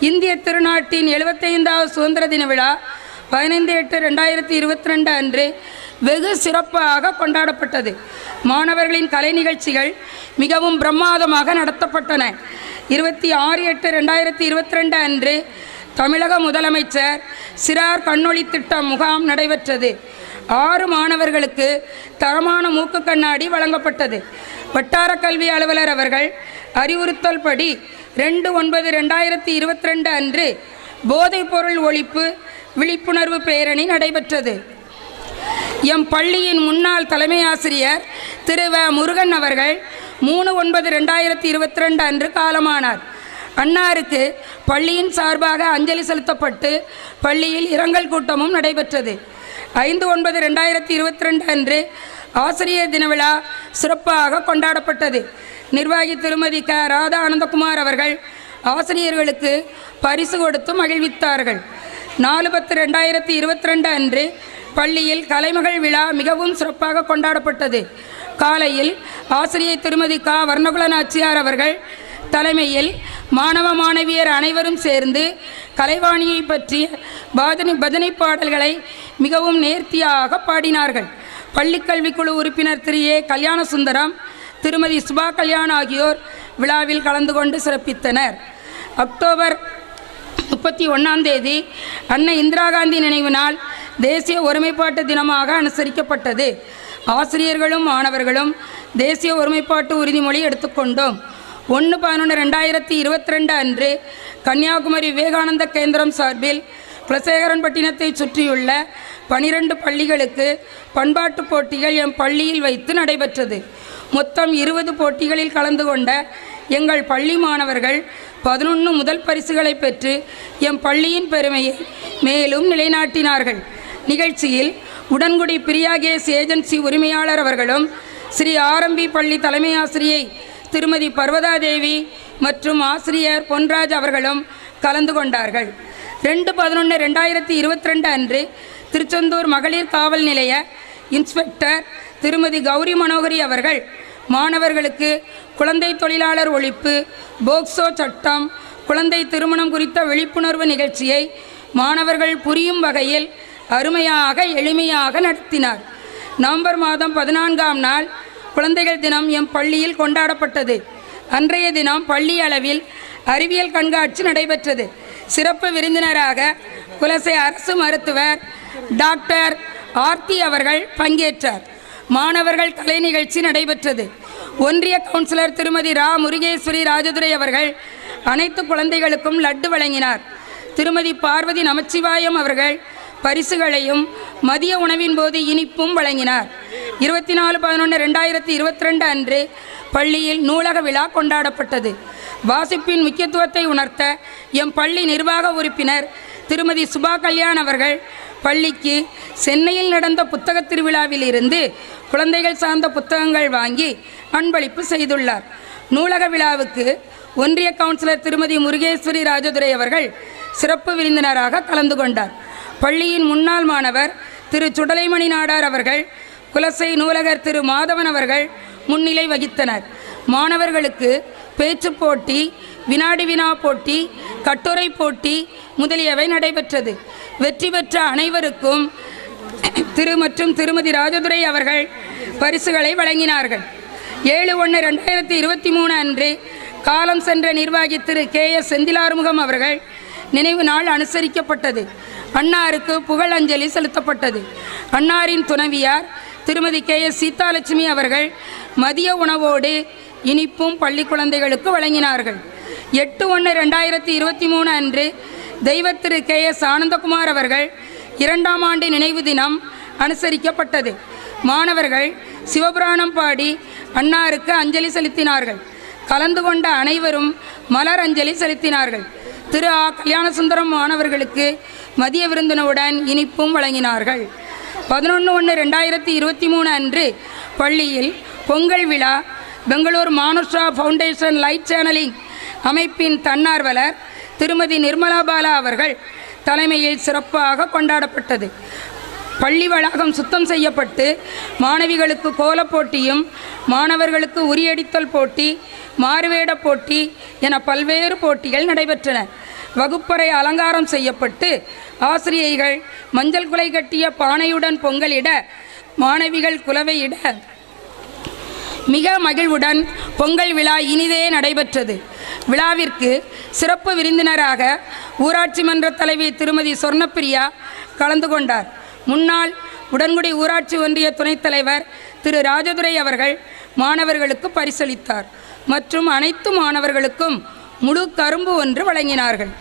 இந்திய திருநாட்டின் 75வது சுதந்திர தின விழா 15/8/2022 அன்று வெகு சிறப்பாக கொண்டாடப்பட்டது. மாணவர்களின் கலை நிகழ்ச்சிகள் மிகவும் பிரம்மாதமாக நடத்தப்பட்டன. 26/8/2022 அன்று தமிழக முதலமைச்சர் சிறார் கண்ணொளி திட்ட முகாம் நடைபெற்றது. 6 மாணவர்களுக்கு தரமான மூக்கு கண்ணாடி வழங்கப்பட்டது. வட்டார கல்வி அலுவலர் அவர்கள் அறிவுறுத்தல் படி 2/9/2022 அன்று போதைப்பொருள் ஒழிப்பு விழிப்புணர்வு பேரணி நடைபெற்றது. எம் பள்ளியின் முன்னாள் தலைமை ஆசிரியர் திரு வ முருகன் அவர்கள் 3/9/2022 அன்று காலமானார். அன்னாருக்கு பள்ளியின் சார்பாக அஞ்சலி செலுத்தப்பட்டு பள்ளியில் இரங்கல் கூட்டமும் நடைபெற்றது. 5/9/2022 அன்று ஆசிரியர் தின விழா சிறப்பாக கொண்டாடப்பட்டது. நிர்வாகி திருமதி க ராதா ஆனந்தகுமார் அவர்கள் ஆசிரியர்களுக்கு பரிசு கொடுத்து மகிழ்வித்தார்கள். 4/10/2022 அன்று பள்ளியில் கலைமகள் விழா மிகவும் சிறப்பாக கொண்டாடப்பட்டது. காலையில் ஆசிரியர் திருமதி க வர்ணகுல நாச்சியார் அவர்கள் தலைமையில் மாணவ மாணவியர் அனைவரும் சேர்ந்து கலைவாணியை பற்றிய பஜனை பாடல்களை மிகவும் நேர்த்தியாக பாடினார்கள். பள்ளிக்கல்விக்குழு உறுப்பினர் திரு ஏ கல்யாண சுந்தரம், திருமதி சுபா கல்யாண் ஆகியோர் விழாவில் கலந்து கொண்டு சிறப்பித்தனர். அக்டோபர் 31ஆம் தேதி அன்னை இந்திரா காந்தி நினைவு நாள் தேசிய ஒருமைப்பாட்டு தினமாக அனுசரிக்கப்பட்டது. ஆசிரியர்களும் மாணவர்களும் தேசிய ஒருமைப்பாட்டு உறுதிமொழி எடுத்துக்கொண்டோம். 1/11/2022 அன்று கன்னியாகுமரி விவேகானந்த கேந்திரம் சார்பில் குலசேகரன்பட்டினத்தை சுற்றியுள்ள 12 பள்ளிகளுக்கு பண்பாட்டு போட்டிகள் எம் பள்ளியில் வைத்து நடைபெற்றது. மொத்தம் 20 போட்டிகளில் கலந்து கொண்ட எங்கள் பள்ளி மாணவர்கள் 11 முதல் பரிசுகளை பெற்று எம் பள்ளியின் பெருமையை மேலும் நிலைநாட்டினார்கள். நிகழ்ச்சியில் உடன்குடி பிரியா கேஸ் ஏஜென்சி உரிமையாளர் அவர்களும் ஸ்ரீ ஆரம்பி பள்ளி தலைமை ஆசிரியை திருமதி பர்வதாதேவி மற்றும் ஆசிரியர் பொன்ராஜ் அவர்களும் கலந்து கொண்டார்கள். 2/11/2022 அன்று திருச்செந்தூர் மகளிர் காவல் நிலைய இன்ஸ்பெக்டர் திருமதி கௌரி மனோகரி அவர்கள் மாணவர்களுக்கு குழந்தை தொழிலாளர் ஒழிப்பு, போக்சோ சட்டம், குழந்தை திருமணம் குறித்த விழிப்புணர்வு நிகழ்ச்சியை மாணவர்கள் புரியும் வகையில் அருமையாக எளிமையாக நடத்தினார். நவம்பர் மாதம் 14ஆம் நாள் குழந்தைகள் தினம் எம் பள்ளியில் கொண்டாடப்பட்டது. அன்றைய தினம் பள்ளி அளவில் அறிவியல் கண்காட்சி நடைபெற்றது. சிறப்பு விருந்தினராக குலசை அரசு மருத்துவர் டாக்டர் ஆர்த்தி அவர்கள் பங்கேற்றார். மாணவர்கள் கலை நிகழ்ச்சி நடைபெற்றது. ஒன்றிய கவுன்சிலர் திருமதி ரா முருகேஸ்வரி ராஜதுரை அவர்கள் அனைத்து குழந்தைகளுக்கும் லட்டு வழங்கினார். திருமதி பார்வதி நமச்சிவாயம் அவர்கள் பரிசுகளையும் மதிய உணவின் போது இனிப்பும் வழங்கினார். 24/11/2022 அன்று பள்ளியில் நூலக விழா கொண்டாடப்பட்டது. வாசிப்பின் முக்கியத்துவத்தை உணர்த்த எம் பள்ளி நிர்வாக உறுப்பினர் திருமதி சுபா கல்யாண் அவர்கள் பள்ளிக்கு சென்னையில் நடந்த புத்தக திருவிழாவில் இருந்து குழந்தைகள் சார்ந்த புத்தகங்கள் வாங்கி அன்பளிப்பு செய்துள்ளார். நூலக விழாவுக்கு ஒன்றிய கவுன்சிலர் திருமதி முருகேஸ்வரி ராஜதுரை அவர்கள் சிறப்பு விருந்தினராக கலந்து கொண்டார். பள்ளியின் முன்னாள் மாணவர் திரு சுடலைமணி நாடார் அவர்கள், குலசை நூலகர் திரு மாதவன் அவர்கள் முன்னிலை வகித்தனர். மாணவர்களுக்கு பேச்சு போட்டி, வினாடி வினா போட்டி, கட்டுரை போட்டி முதலியவை நடைபெற்றது. வெற்றி பெற்ற அனைவருக்கும் திரு மற்றும் திருமதி ராஜதுரை அவர்கள் பரிசுகளை வழங்கினார்கள். 7/1/2023 அன்று காலம் சென்ற நிர்வாகி திரு KS செந்திலாறுமுகம் அவர்கள் நினைவு நாள் அனுசரிக்கப்பட்டது. அன்னாருக்கு புகழ் அஞ்சலி செலுத்தப்பட்டது. அன்னாரின் துணைவியார் திருமதி KS சீதாலட்சுமி அவர்கள் மதிய உணவோடு இனிப்பும் பள்ளி குழந்தைகளுக்கு வழங்கினார்கள். 8/1/2023 அன்று தெய்வ திரு KS ஆனந்தகுமார் அவர்கள் 2ஆம் ஆண்டு நினைவு தினம் அனுசரிக்கப்பட்டது. மாணவர்கள் சிவபுராணம் பாடி அன்னாருக்கு அஞ்சலி செலுத்தினார்கள். கலந்து கொண்ட அனைவரும் மலர் அஞ்சலி செலுத்தினார்கள். திரு ஆ கல்யாணசுந்தரம் மாணவர்களுக்கு மதிய விருந்தினருடன் இனிப்பும் வழங்கினார்கள். 11/1/2023 அன்று பள்ளியில் பொங்கல் விழா பெங்களூர் மானுஷா ஃபவுண்டேஷன் லைட் சேனலிங் அமைப்பின் தன்னார்வலர் திருமதி நிர்மலா பாலா அவர்கள் தலைமையில் சிறப்பாக கொண்டாடப்பட்டது. பள்ளி வளாகம் சுத்தம் செய்யப்பட்டு மாணவிகளுக்கு கோலப் போட்டியும் மாணவர்களுக்கு உரியடித்தல் போட்டி, மாறுவேட போட்டி என பல்வேறு போட்டிகள் நடைபெற்றன. வகுப்பறை அலங்காரம் செய்யப்பட்டு ஆசிரியைகள் மஞ்சள் குலை கட்டிய பானையுடன் பொங்கலிட, மாணவிகள் குலவையிட மிக மகிழ்வுடன் பொங்கல் விழா இனிதே நடைபெற்றது. விழாவிற்கு சிறப்பு விருந்தினராக ஊராட்சி மன்ற தலைவி திருமதி சொர்ணப்பிரியா கலந்து கொண்டார். முன்னாள் உடன்குடி ஊராட்சி ஒன்றிய துணைத் தலைவர் திரு ராஜதுரை அவர்கள் மாணவர்களுக்கு பரிசளித்தார் மற்றும் அனைத்து மாணவர்களுக்கும் முழு கரும்பு ஒன்று வழங்கினார்கள்.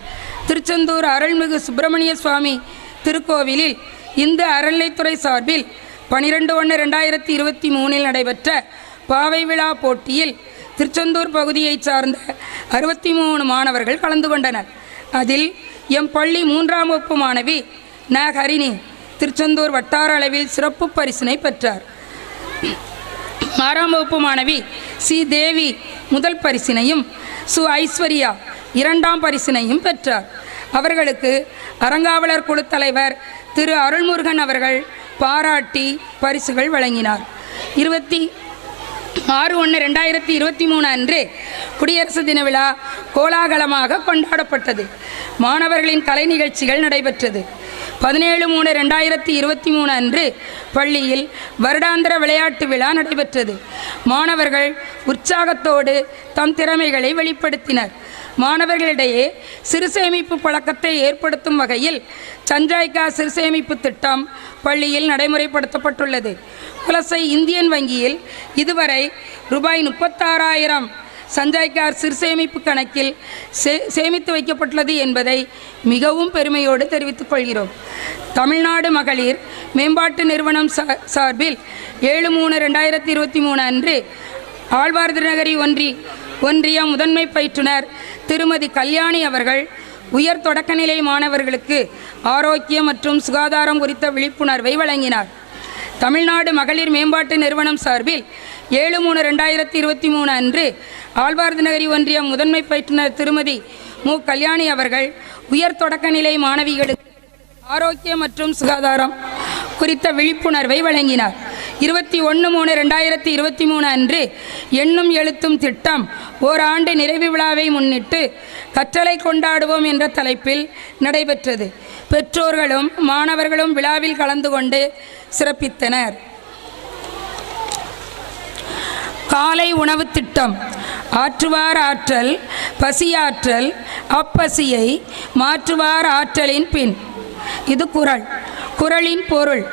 திருச்செந்தூர் அருள்மிகு சுப்பிரமணிய சுவாமி திருக்கோவிலில் இந்து அறநிலைத்துறை சார்பில் 12/1/2023 நடைபெற்ற பாவை விழா போட்டியில் திருச்செந்தூர் பகுதியைச் சார்ந்த 63 மாணவர்கள் கலந்து கொண்டனர். அதில் எம் பள்ளி 3ஆம் வகுப்பு மாணவி ந ஹரிணி திருச்செந்தூர் வட்டார அளவில் சிறப்பு பரிசினை பெற்றார். 6ஆம் வகுப்பு மாணவி சி தேவி முதல் பரிசினையும் சு ஐஸ்வர்யா 2ஆம் பரிசினையும் பெற்றார். அவர்களுக்கு அறங்காவலர் குழு தலைவர் திரு அருள்முருகன் அவர்கள் பாராட்டி பரிசுகள் வழங்கினார். 26/1/2023 அன்று குடியரசு தின விழா கோலாகலமாக கொண்டாடப்பட்டது. மாணவர்களின் கலை நிகழ்ச்சிகள் நடைபெற்றது. 17/3/2023 அன்று பள்ளியில் வருடாந்திர விளையாட்டு விழா நடைபெற்றது. மாணவர்கள் உற்சாகத்தோடு தம் திறமைகளை வெளிப்படுத்தினர். மாணவர்களிடையே சிறுசேமிப்பு பழக்கத்தை ஏற்படுத்தும் வகையில் சஞ்சாய்கா சிறுசேமிப்பு திட்டம் பள்ளியில் நடைமுறைப்படுத்தப்பட்டுள்ளது. குலசை இந்தியன் வங்கியில் இதுவரை ரூபாய் 36,000 சஞ்சாய்கார் சிறுசேமிப்பு கணக்கில் சேமித்து வைக்கப்பட்டுள்ளது என்பதை மிகவும் பெருமையோடு தெரிவித்துக் கொள்கிறோம். தமிழ்நாடு மகளிர் மேம்பாட்டு நிறுவனம் சார்பில் 7/3/2023 அன்று ஆழ்வார்நகரி ஒன்றிய முதன்மை பயிற்றுனர் திருமதி கல்யாணி அவர்கள் உயர் தொடக்கநிலை மாணவர்களுக்கு ஆரோக்கியம் மற்றும் சுகாதாரம் குறித்த விழிப்புணர்வை வழங்கினார். தமிழ்நாடு மகளிர் மேம்பாட்டு நிறுவனம் சார்பில் 7/3/2023 அன்று ஆழ்வார்நகரி ஒன்றிய முதன்மை பயிற்றுனர் திருமதி மு கல்யாணி அவர்கள் உயர் தொடக்கநிலை மாணவிகளுக்கு ஆரோக்கியம் மற்றும் சுகாதாரம் குறித்த விழிப்புணர்வை வழங்கினார். 21/3/2023 அன்று எண்ணும் எழுத்தும் திட்டம் ஓராண்டு நிறைவு விழாவை முன்னிட்டு கற்றலை கொண்டாடுவோம் என்ற தலைப்பில் நடைபெற்றது. பெற்றோர்களும் மாணவர்களும் விழாவில் கலந்து கொண்டு சிறப்பித்தனர். காலை உணவு திட்டம். ஆற்றுவார் ஆற்றல் பசியாற்றல், அப்பசியை மாற்றுவார் ஆற்றலின் பின். இது குறள். குறளின் பொருள்: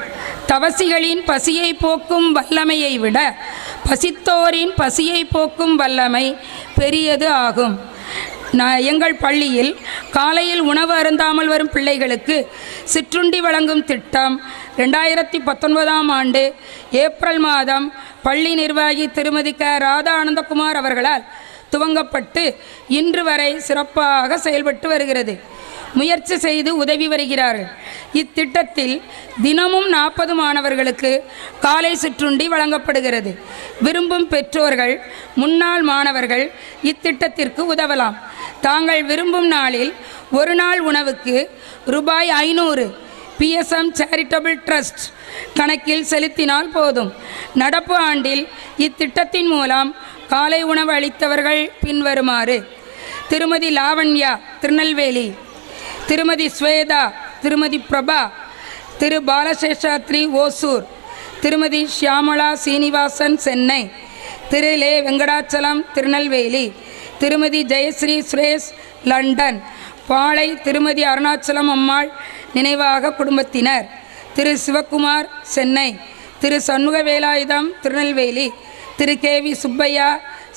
தவசிகளின் பசியை போக்கும் வல்லமையை விட பசித்தோரின் பசியை போக்கும் வல்லமை பெரியது ஆகும். எங்கள் பள்ளியில் காலையில் உணவு அருந்தாமல் வரும் பிள்ளைகளுக்கு சிற்றுண்டி வழங்கும் திட்டம் 2019ஆம் ஆண்டு ஏப்ரல் மாதம் பள்ளி நிர்வாகி திருமதி ராதா ஆனந்தகுமார் அவர்களால் துவங்கப்பட்டு இன்று வரை சிறப்பாக செயல்பட்டு வருகிறது. முயற்சி செய்து உதவி வருகிறார்கள். இத்திட்டத்தில் தினமும் 40 மாணவர்களுக்கு காலை சிற்றுண்டி வழங்கப்படுகிறது. விரும்பும் பெற்றோர்கள், முன்னாள் மாணவர்கள் இத்திட்டத்திற்கு உதவலாம். தாங்கள் விரும்பும் நாளில் ஒரு நாள் உணவுக்கு ரூபாய் 500 PSM சேரிட்டபிள் ட்ரஸ்ட் கணக்கில் செலுத்தினால் போதும். நடப்பு ஆண்டில் இத்திட்டத்தின் மூலம் காலை உணவு அளித்தவர்கள் பின்வருமாறு: திருமதி லாவண்யா திருநெல்வேலி, திருமதி ஸ்வேதா, திருமதி பிரபா, திரு பாலசேஷாத்ரி ஓசூர், திருமதி ஷியாமளா சீனிவாசன் சென்னை, திரு லே வெங்கடாச்சலம் திருநெல்வேலி, திருமதி ஜெயஸ்ரீ சுரேஷ் லண்டன், பாளை திருமதி அருணாச்சலம் அம்மாள் நினைவாக குடும்பத்தினர், திரு சிவக்குமார் சென்னை, திரு சண்முக வேலாயுதம் திருநெல்வேலி, திரு கேவி சுப்பையா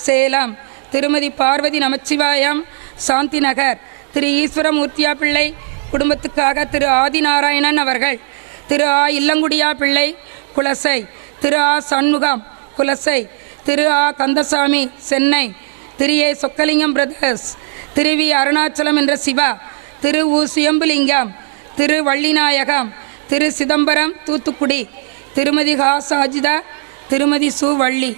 சேலம், திருமதி பார்வதி நமச்சிவாயம் சாந்தி நகர், திரு ஈஸ்வரமூர்த்தியா பிள்ளை குடும்பத்துக்காக திரு ஆதிநாராயணன் அவர்கள், திரு ஆ இல்லங்குடியா பிள்ளை குலசை, திரு ஆ சண்முகம் குலசை, திரு ஆ Kandasamy Chennai, Thiru A Chokkalingam brothers, Thiru V Arunachalam என்ற சிவா, திரு உ சுயம்புலிங்கம், திரு வள்ளிநாயகம், திரு சிதம்பரம் தூத்துக்குடி, திருமதி ஹா சாஜிதா, திருமதி சு வள்ளி.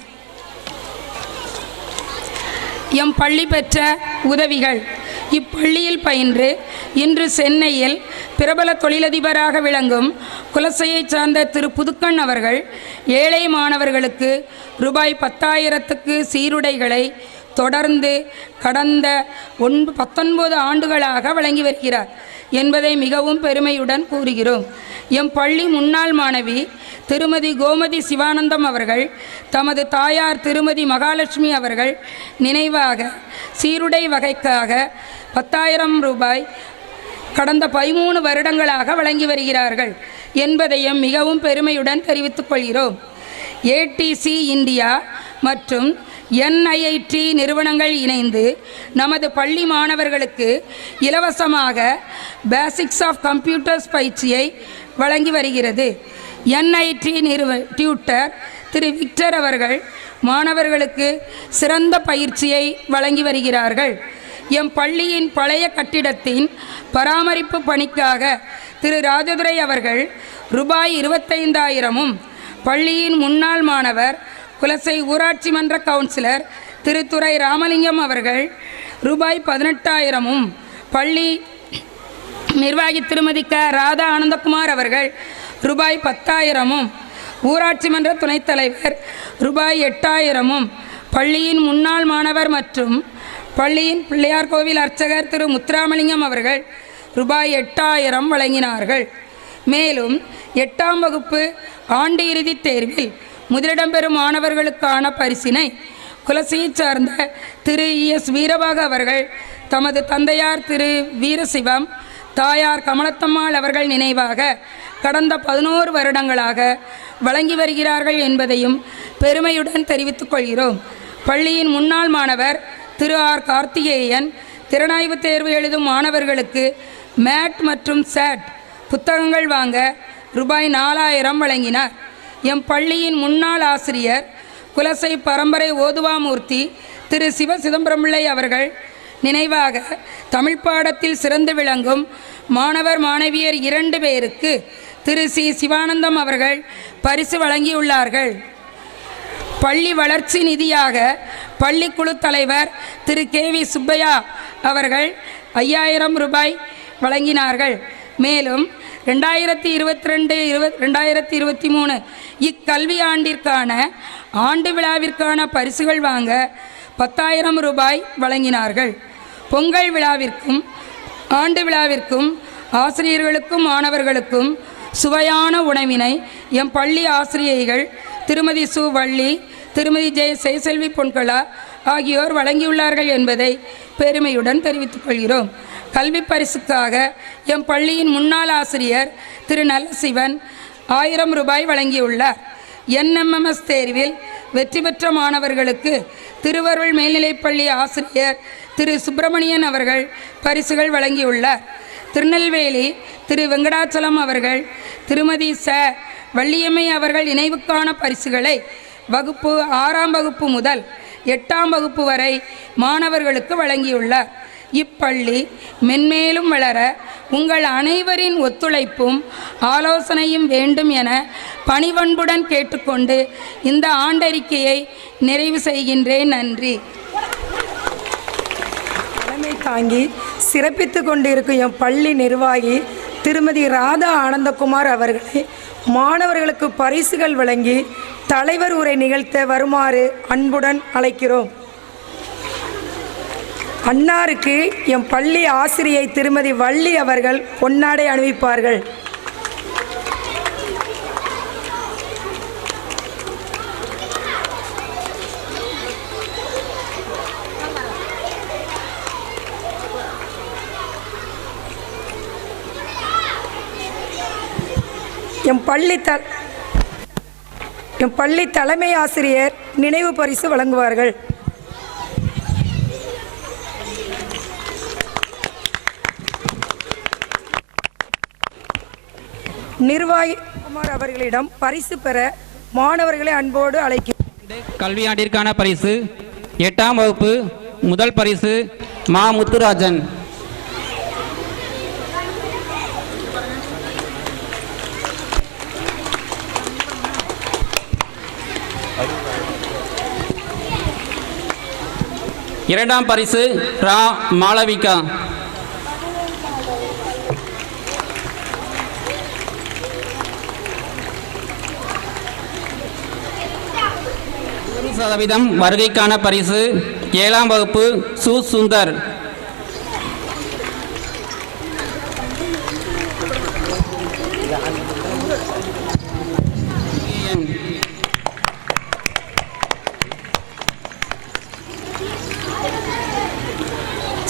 எம் பள்ளி பெற்ற உதவிகள்: இப்பள்ளியில் பயின்று இன்று சென்னையில் பிரபல தொழிலதிபராக விளங்கும் குலசையைச் சார்ந்த திரு புதுக்கண் அவர்கள் ஏழை மாணவர்களுக்கு ரூபாய் 10,000க்கு சீருடைகளை தொடர்ந்து கடந்த 19 ஆண்டுகளாக வழங்கி வருகிறார் என்பதை மிகவும் பெருமையுடன் கூறுகிறோம். எம் பள்ளி முன்னாள் மாணவி திருமதி கோமதி சிவானந்தம் அவர்கள் தமது தாயார் திருமதி மகாலட்சுமி அவர்கள் நினைவாக சீருடை வகைக்காக 10,000 ரூபாய் கடந்த 13 வருடங்களாக வழங்கி வருகிறார்கள் என்பதையும் மிகவும் பெருமையுடன் தெரிவித்துக் கொள்கிறோம். ATC இந்தியா மற்றும் NIIT நிறுவனங்கள் இணைந்து நமது பள்ளி மாணவர்களுக்கு இலவசமாக பேசிக்ஸ் ஆஃப் கம்ப்யூட்டர்ஸ் பயிற்சியை வழங்கி வருகிறது. NIT டியூட்டர் திரு விக்டர் அவர்கள் மாணவர்களுக்கு சிறந்த பயிற்சியை வழங்கி வருகிறார்கள். எம் பள்ளியின் பழைய கட்டிடத்தின் பராமரிப்பு பணிக்காக திரு ராஜதுரை அவர்கள் ரூபாய் 25,000-ம், பள்ளியின் முன்னாள் மாணவர் குலசை ஊராட்சி மன்ற கவுன்சிலர் திரு துரை ராமலிங்கம் அவர்கள் ரூபாய் 18,000-ம், பள்ளி நிர்வாகி திருமதி ராதா ஆனந்தகுமார் அவர்கள் ரூபாய் 10,000-ம், ஊராட்சி மன்ற துணைத் தலைவர் ரூபாய் 8,000-ம், பள்ளியின் முன்னாள் மாணவர் மற்றும் பள்ளியின் பிள்ளையார் கோவில் அர்ச்சகர் திரு முத்துராமலிங்கம் அவர்கள் ரூபாய் 8,000 வழங்கினார்கள். மேலும் 8ஆம் வகுப்பு ஆண்டு இறுதித் தேர்வில் முதலிடம் பெறும் மாணவர்களுக்கான பரிசினை குலசையைச் சார்ந்த திரு ES வீரபாகு அவர்கள் தமது தந்தையார் திரு வீரசிவம், தாயார் கமலத்தம்மாள் அவர்கள் நினைவாக கடந்த 11 வருடங்களாக வழங்கி வருகிறார்கள் என்பதையும் பெருமையுடன் தெரிவித்துக் கொள்கிறோம். பள்ளியின் முன்னாள் மாணவர் திரு ஆர் கார்த்திகேயன் திறனாய்வு தேர்வு எழுதும் மாணவர்களுக்கு மேட் மற்றும் சேட் புத்தகங்கள் வாங்க ரூபாய் 4,000 வழங்கினார். எம் பள்ளியின் முன்னாள் ஆசிரியர் குலசை பரம்பரை ஓதுவாமூர்த்தி திரு சிவ சிதம்பரம்பிள்ளை அவர்கள் நினைவாக தமிழ் பாடத்தில் சிறந்து விளங்கும் மாணவர் மாணவியர் 2 பேருக்கு திரு சி சிவானந்தம் அவர்கள் பரிசு வழங்கியுள்ளார்கள். பள்ளி வளர்ச்சி நிதியாக பள்ளிக்குழு தலைவர் திரு KV சுப்பையா அவர்கள் 5,000 ரூபாய் வழங்கினார்கள். மேலும் 2022-2023 இக்கல்வி ஆண்டிற்கான ஆண்டு விழாவிற்கான பரிசுகள் வாங்க 10,000 ரூபாய் வழங்கினார்கள். பொங்கல் விழாவிற்கும் ஆண்டு விழாவிற்கும் ஆசிரியர்களுக்கும் மாணவர்களுக்கும் சுவையான உணவினை எம் பள்ளி ஆசிரியைகள் திருமதி சு வள்ளி, திருமதி ஜெயசெல்வி பொன்கலா ஆகியோர் வழங்கியுள்ளார்கள் என்பதை பெருமையுடன் தெரிவித்துக் கொள்கிறோம். கல்வி பரிசுக்காக எம் பள்ளியின் முன்னாள் ஆசிரியர் திரு நல்லசிவன் 1000 ரூபாய் வழங்கியுள்ளார். என்எம்எம்எஸ் தேர்வில் வெற்றி பெற்ற மாணவர்களுக்கு திருவருள் மேல்நிலைப்பள்ளி ஆசிரியர் திரு சுப்பிரமணியன் அவர்கள் பரிசுகள் வழங்கியுள்ளார். திருநெல்வேலி திரு வெங்கடாச்சலம் அவர்கள் திருமதி வள்ளியம்மை அவர்கள் நினைவுக்கான பரிசுகளை வகுப்பு 6ஆம் வகுப்பு முதல் 8ஆம் வகுப்பு வரை மாணவர்களுக்கு வழங்கியுள்ளார். இப்பள்ளி மென்மேலும் வளர உங்கள் அனைவரின் ஒத்துழைப்பும் ஆலோசனையும் வேண்டும் என பணிவன்புடன் கேட்டுக்கொண்டு இந்த ஆண்டறிக்கையை நிறைவு செய்கின்றேன். நன்றி. தலைமை தாங்கி சிறப்பித்து கொண்டிருக்கும் என் பள்ளி நிர்வாகி திருமதி ராதா ஆனந்தகுமார் அவர்களை மாணவர்களுக்கு பரிசுகள் வழங்கி தலைவர் உரை நிகழ்த்த வருமாறு அன்புடன் அழைக்கிறோம். அன்னாருக்கு எம் பள்ளி ஆசிரியை திருமதி வள்ளி அவர்கள் பொன்னாடை அணிவிப்பார்கள். எம் பள்ளி தலைமை ஆசிரியர் நினைவு பரிசு வழங்குவார்கள். நிர்வாகி குமார் அவர்களிடம் பரிசு பெற மாணவர்களை அன்போடு அழைக்கிறோம். கல்வியாண்டிற்கான பரிசு 8ஆம் வகுப்பு முதல் பரிசு மா முத்துராஜன். இரண்டாம் பரிசு ரா மாளவிகா. சதவீதம் வருகைக்கான பரிசு 7ஆம் வகுப்பு சு சுந்தர்.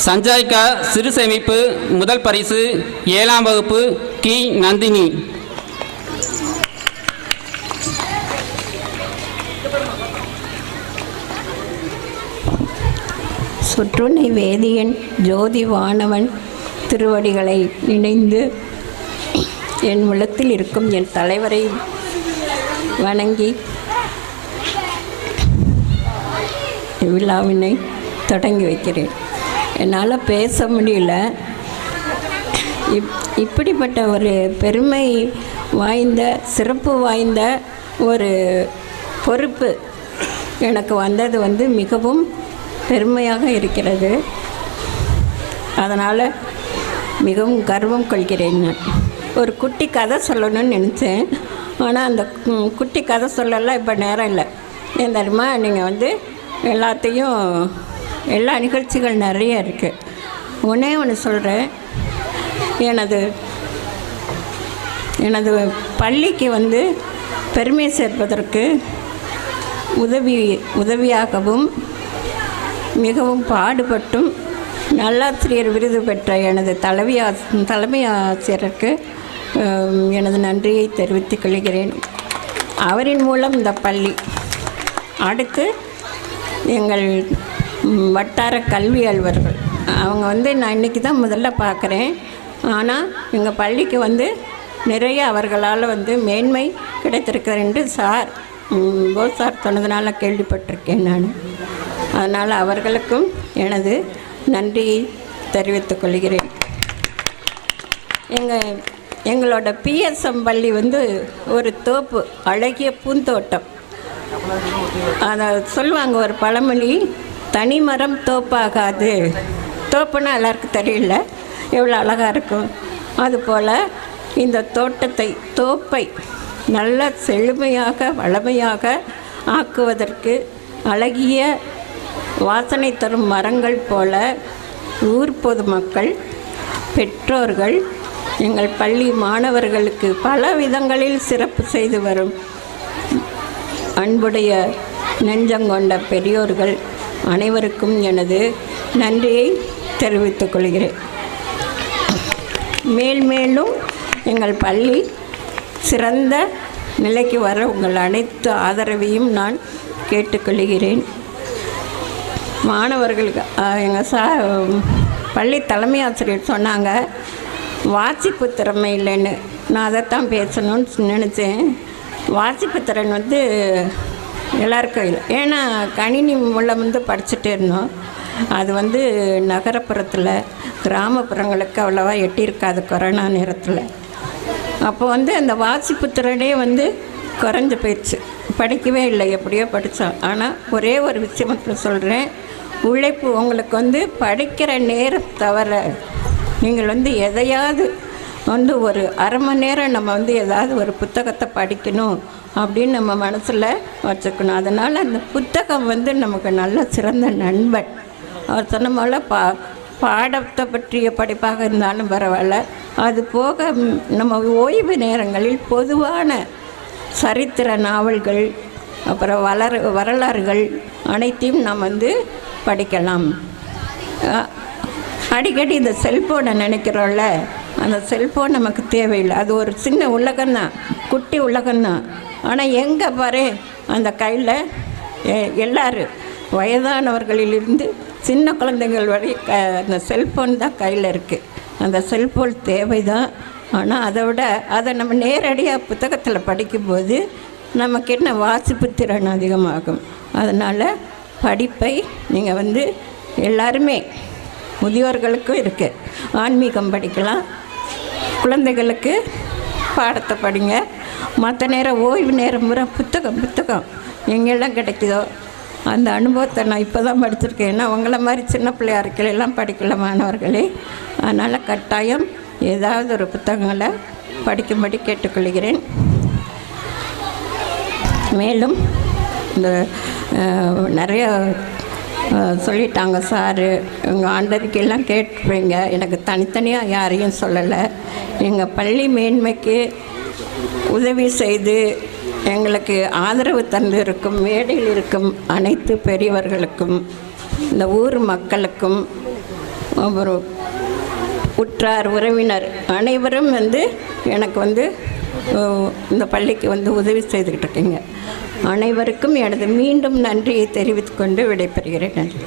சஞ்சய்கா சிறு சேமிப்பு முதல் பரிசு 7ஆம் வகுப்பு கி நந்தினி. சுற்றுனை வேதியன் ஜோதி வானவன் திருவடிகளை நினைந்து என் உள்ளத்தில் இருக்கும் என் தலைவரை வணங்கி விழாவினை தொடங்கி வைக்கிறேன். என்னால் பேச முடியல. இப்படிப்பட்ட ஒரு பெருமை வாய்ந்த சிறப்பு வாய்ந்த ஒரு பொறுப்பு எனக்கு வந்தது மிகவும் பெருமையாக இருக்கிறது. அதனால் மிகவும் கர்வம் கொள்கிறேன். நான் ஒரு குட்டி கதை சொல்லணும்னு நினச்சேன். ஆனால் அந்த குட்டி கதை சொல்லலாம் இப்போ நேரம் இல்லை. ஏன் தெரியுமா, நீங்கள் எல்லாத்தையும் எல்லா நிகழ்ச்சிகள் நிறைய இருக்குது. ஒன்று சொல்கிறேன். எனது பள்ளிக்கு பெருமை சேர்ப்பதற்கு உதவியாகவும் மிகவும் பாடுபட்டும் நல்லாசிரியர் விருது பெற்ற எனது தலைமை ஆசிரியருக்கு எனது நன்றியை தெரிவித்துக் கொள்கிறேன். அவரின் மூலம் இந்த பள்ளி அடுத்து எங்கள் வட்டார கல்வி அலுவலர்கள் அவங்க நான் இன்றைக்கி தான் முதல்ல பார்க்குறேன். ஆனால் எங்கள் பள்ளிக்கு நிறைய அவர்களால் மேன்மை கிடைத்திருக்கிறது என்று சார் சொன்னதுனால கேள்விப்பட்டிருக்கேன் நான். அதனால் அவர்களுக்கும் எனது நன்றியை தெரிவித்துக் கொள்கிறேன். எங்களோட பிஎஸ்எம் பள்ளி ஒரு தோப்பு, அழகிய பூந்தோட்டம். அதை சொல்லுவாங்க ஒரு பழமொழி, தனிமரம் தோப்பாகாது. தோப்புன்னா எல்லாருக்கும் தெரியல எவ்வளோ அழகாக இருக்கும். அதுபோல் இந்த தோப்பை நல்ல செழுமையாக வளமையாக ஆக்குவதற்கு அழகிய வாசனை தரும் மரங்கள் போல ஊர் பொதுமக்கள், பெற்றோர்கள், எங்கள் பள்ளி மாணவர்களுக்கு பல விதங்களில் சிறப்பு செய்து வரும் அன்புடைய நெஞ்சங்கொண்ட பெரியோர்கள் அனைவருக்கும் எனது நன்றியை தெரிவித்துக் கொள்கிறேன். மேல்மேலும் எங்கள் பள்ளி சிறந்த நிலைக்கு வர உங்கள் அனைத்து ஆதரவையும் நான் கேட்டுக்கொள்கிறேன். மாணவர்களுக்கு எங்கள் பள்ளி தலைமை ஆசிரியர் சொன்னாங்க வாசிப்பு திறமை இல்லைன்னு. நான் அதைத்தான் பேசணும்னு நினச்சேன். வாசிப்பு திறன் எல்லாருக்கும் இல்லை. ஏன்னா கணினி மூலம் படிச்சுட்டே இருந்தோம். அது நகரப்புறத்தில் கிராமப்புறங்களுக்கு அவ்வளோவா எட்டியிருக்காது கொரோனா நேரத்தில். அப்போ அந்த வாசிப்பு திறனே குறைஞ்சி போயிடுச்சு. படிக்கவே இல்லை, எப்படியோ படித்தோம். ஆனால் ஒரே ஒரு விஷயம் மட்டும் சொல்கிறேன், உழைப்பு உங்களுக்கு படிக்கிற நேரம் தவிர நீங்கள் எதையாவது ஒரு அரை மணி நேரம் நம்ம ஏதாவது ஒரு புத்தகத்தை படிக்கணும் அப்படின்னு நம்ம மனசில் வச்சுக்கணும். அதனால் அந்த புத்தகம் நமக்கு நல்ல சிறந்த நண்பன். அவர் சொன்ன போல் பாடத்தை பற்றிய படிப்பாக இருந்தாலும் பரவாயில்ல, அது போக நம்ம ஓய்வு நேரங்களில் பொதுவான சரித்திர நாவல்கள், அப்புறம் வரலாறுகள் அனைத்தையும் நாம் படிக்கலாம். அடிக்கடி இந்த செல்ஃபோனை நினைக்கிறோம்ல, அந்த செல்ஃபோன் நமக்கு தேவையில்லை. அது ஒரு சின்ன உலகம்தான், குட்டி உலகம்தான். ஆனால் எங்கே பாரு அந்த கையில் எல்லாரும் வயதானவர்களிலிருந்து சின்ன குழந்தைகள் வரை அந்த செல்ஃபோன் தான் கையில் இருக்குது. அந்த செல்ஃபோன் தேவை தான். ஆனால் அதை நம்ம நேரடியாக புத்தகத்தில் படிக்கும்போது நமக்கு என்ன வாசிப்பு திறன் அதிகமாகும். அதனால் படிப்பை நீங்கள் எல்லாருமே, முதியோர்களுக்கும் இருக்குது, ஆன்மீகம் படிக்கலாம், குழந்தைகளுக்கு பாடத்தை படிங்க. மற்ற நேரம் ஓய்வு நேரம் முறை புத்தகம் எங்கெல்லாம் கிடைக்குதோ அந்த அனுபவத்தை நான் இப்போ தான் படிச்சிருக்கேன். ஏன்னா அவங்கள மாதிரி சின்ன பிள்ளையா இருக்கையெல்லாம் படிக்கல மாணவர்களே. அதனால் கட்டாயம் ஏதாவது ஒரு புத்தகங்களை படிக்கும்படி கேட்டுக்கொள்கிறேன். மேலும் இந்த நிறைய சொல்லிட்டாங்க சாரு, எங்கள் ஆண்டறிக்கையெல்லாம் கேட்டுருவீங்க. எனக்கு தனித்தனியாக யாரையும் சொல்லலை. எங்கள் பள்ளி மேன்மைக்கு உதவி செய்து எங்களுக்கு ஆதரவு தந்து இருக்கும் மேடையில் இருக்கும் அனைத்து பெரியவர்களுக்கும், இந்த ஊர் மக்களுக்கும், ஒரு உற்றார் உறவினர் அனைவரும் எனக்கு இந்த பள்ளிக்கு உதவி செய்துக்கிட்டு இருக்கீங்க. அனைவருக்கும் எனது மீண்டும் நன்றியை தெரிவித்துக்கொண்டு விடைபெறுகிறேன். நன்றி.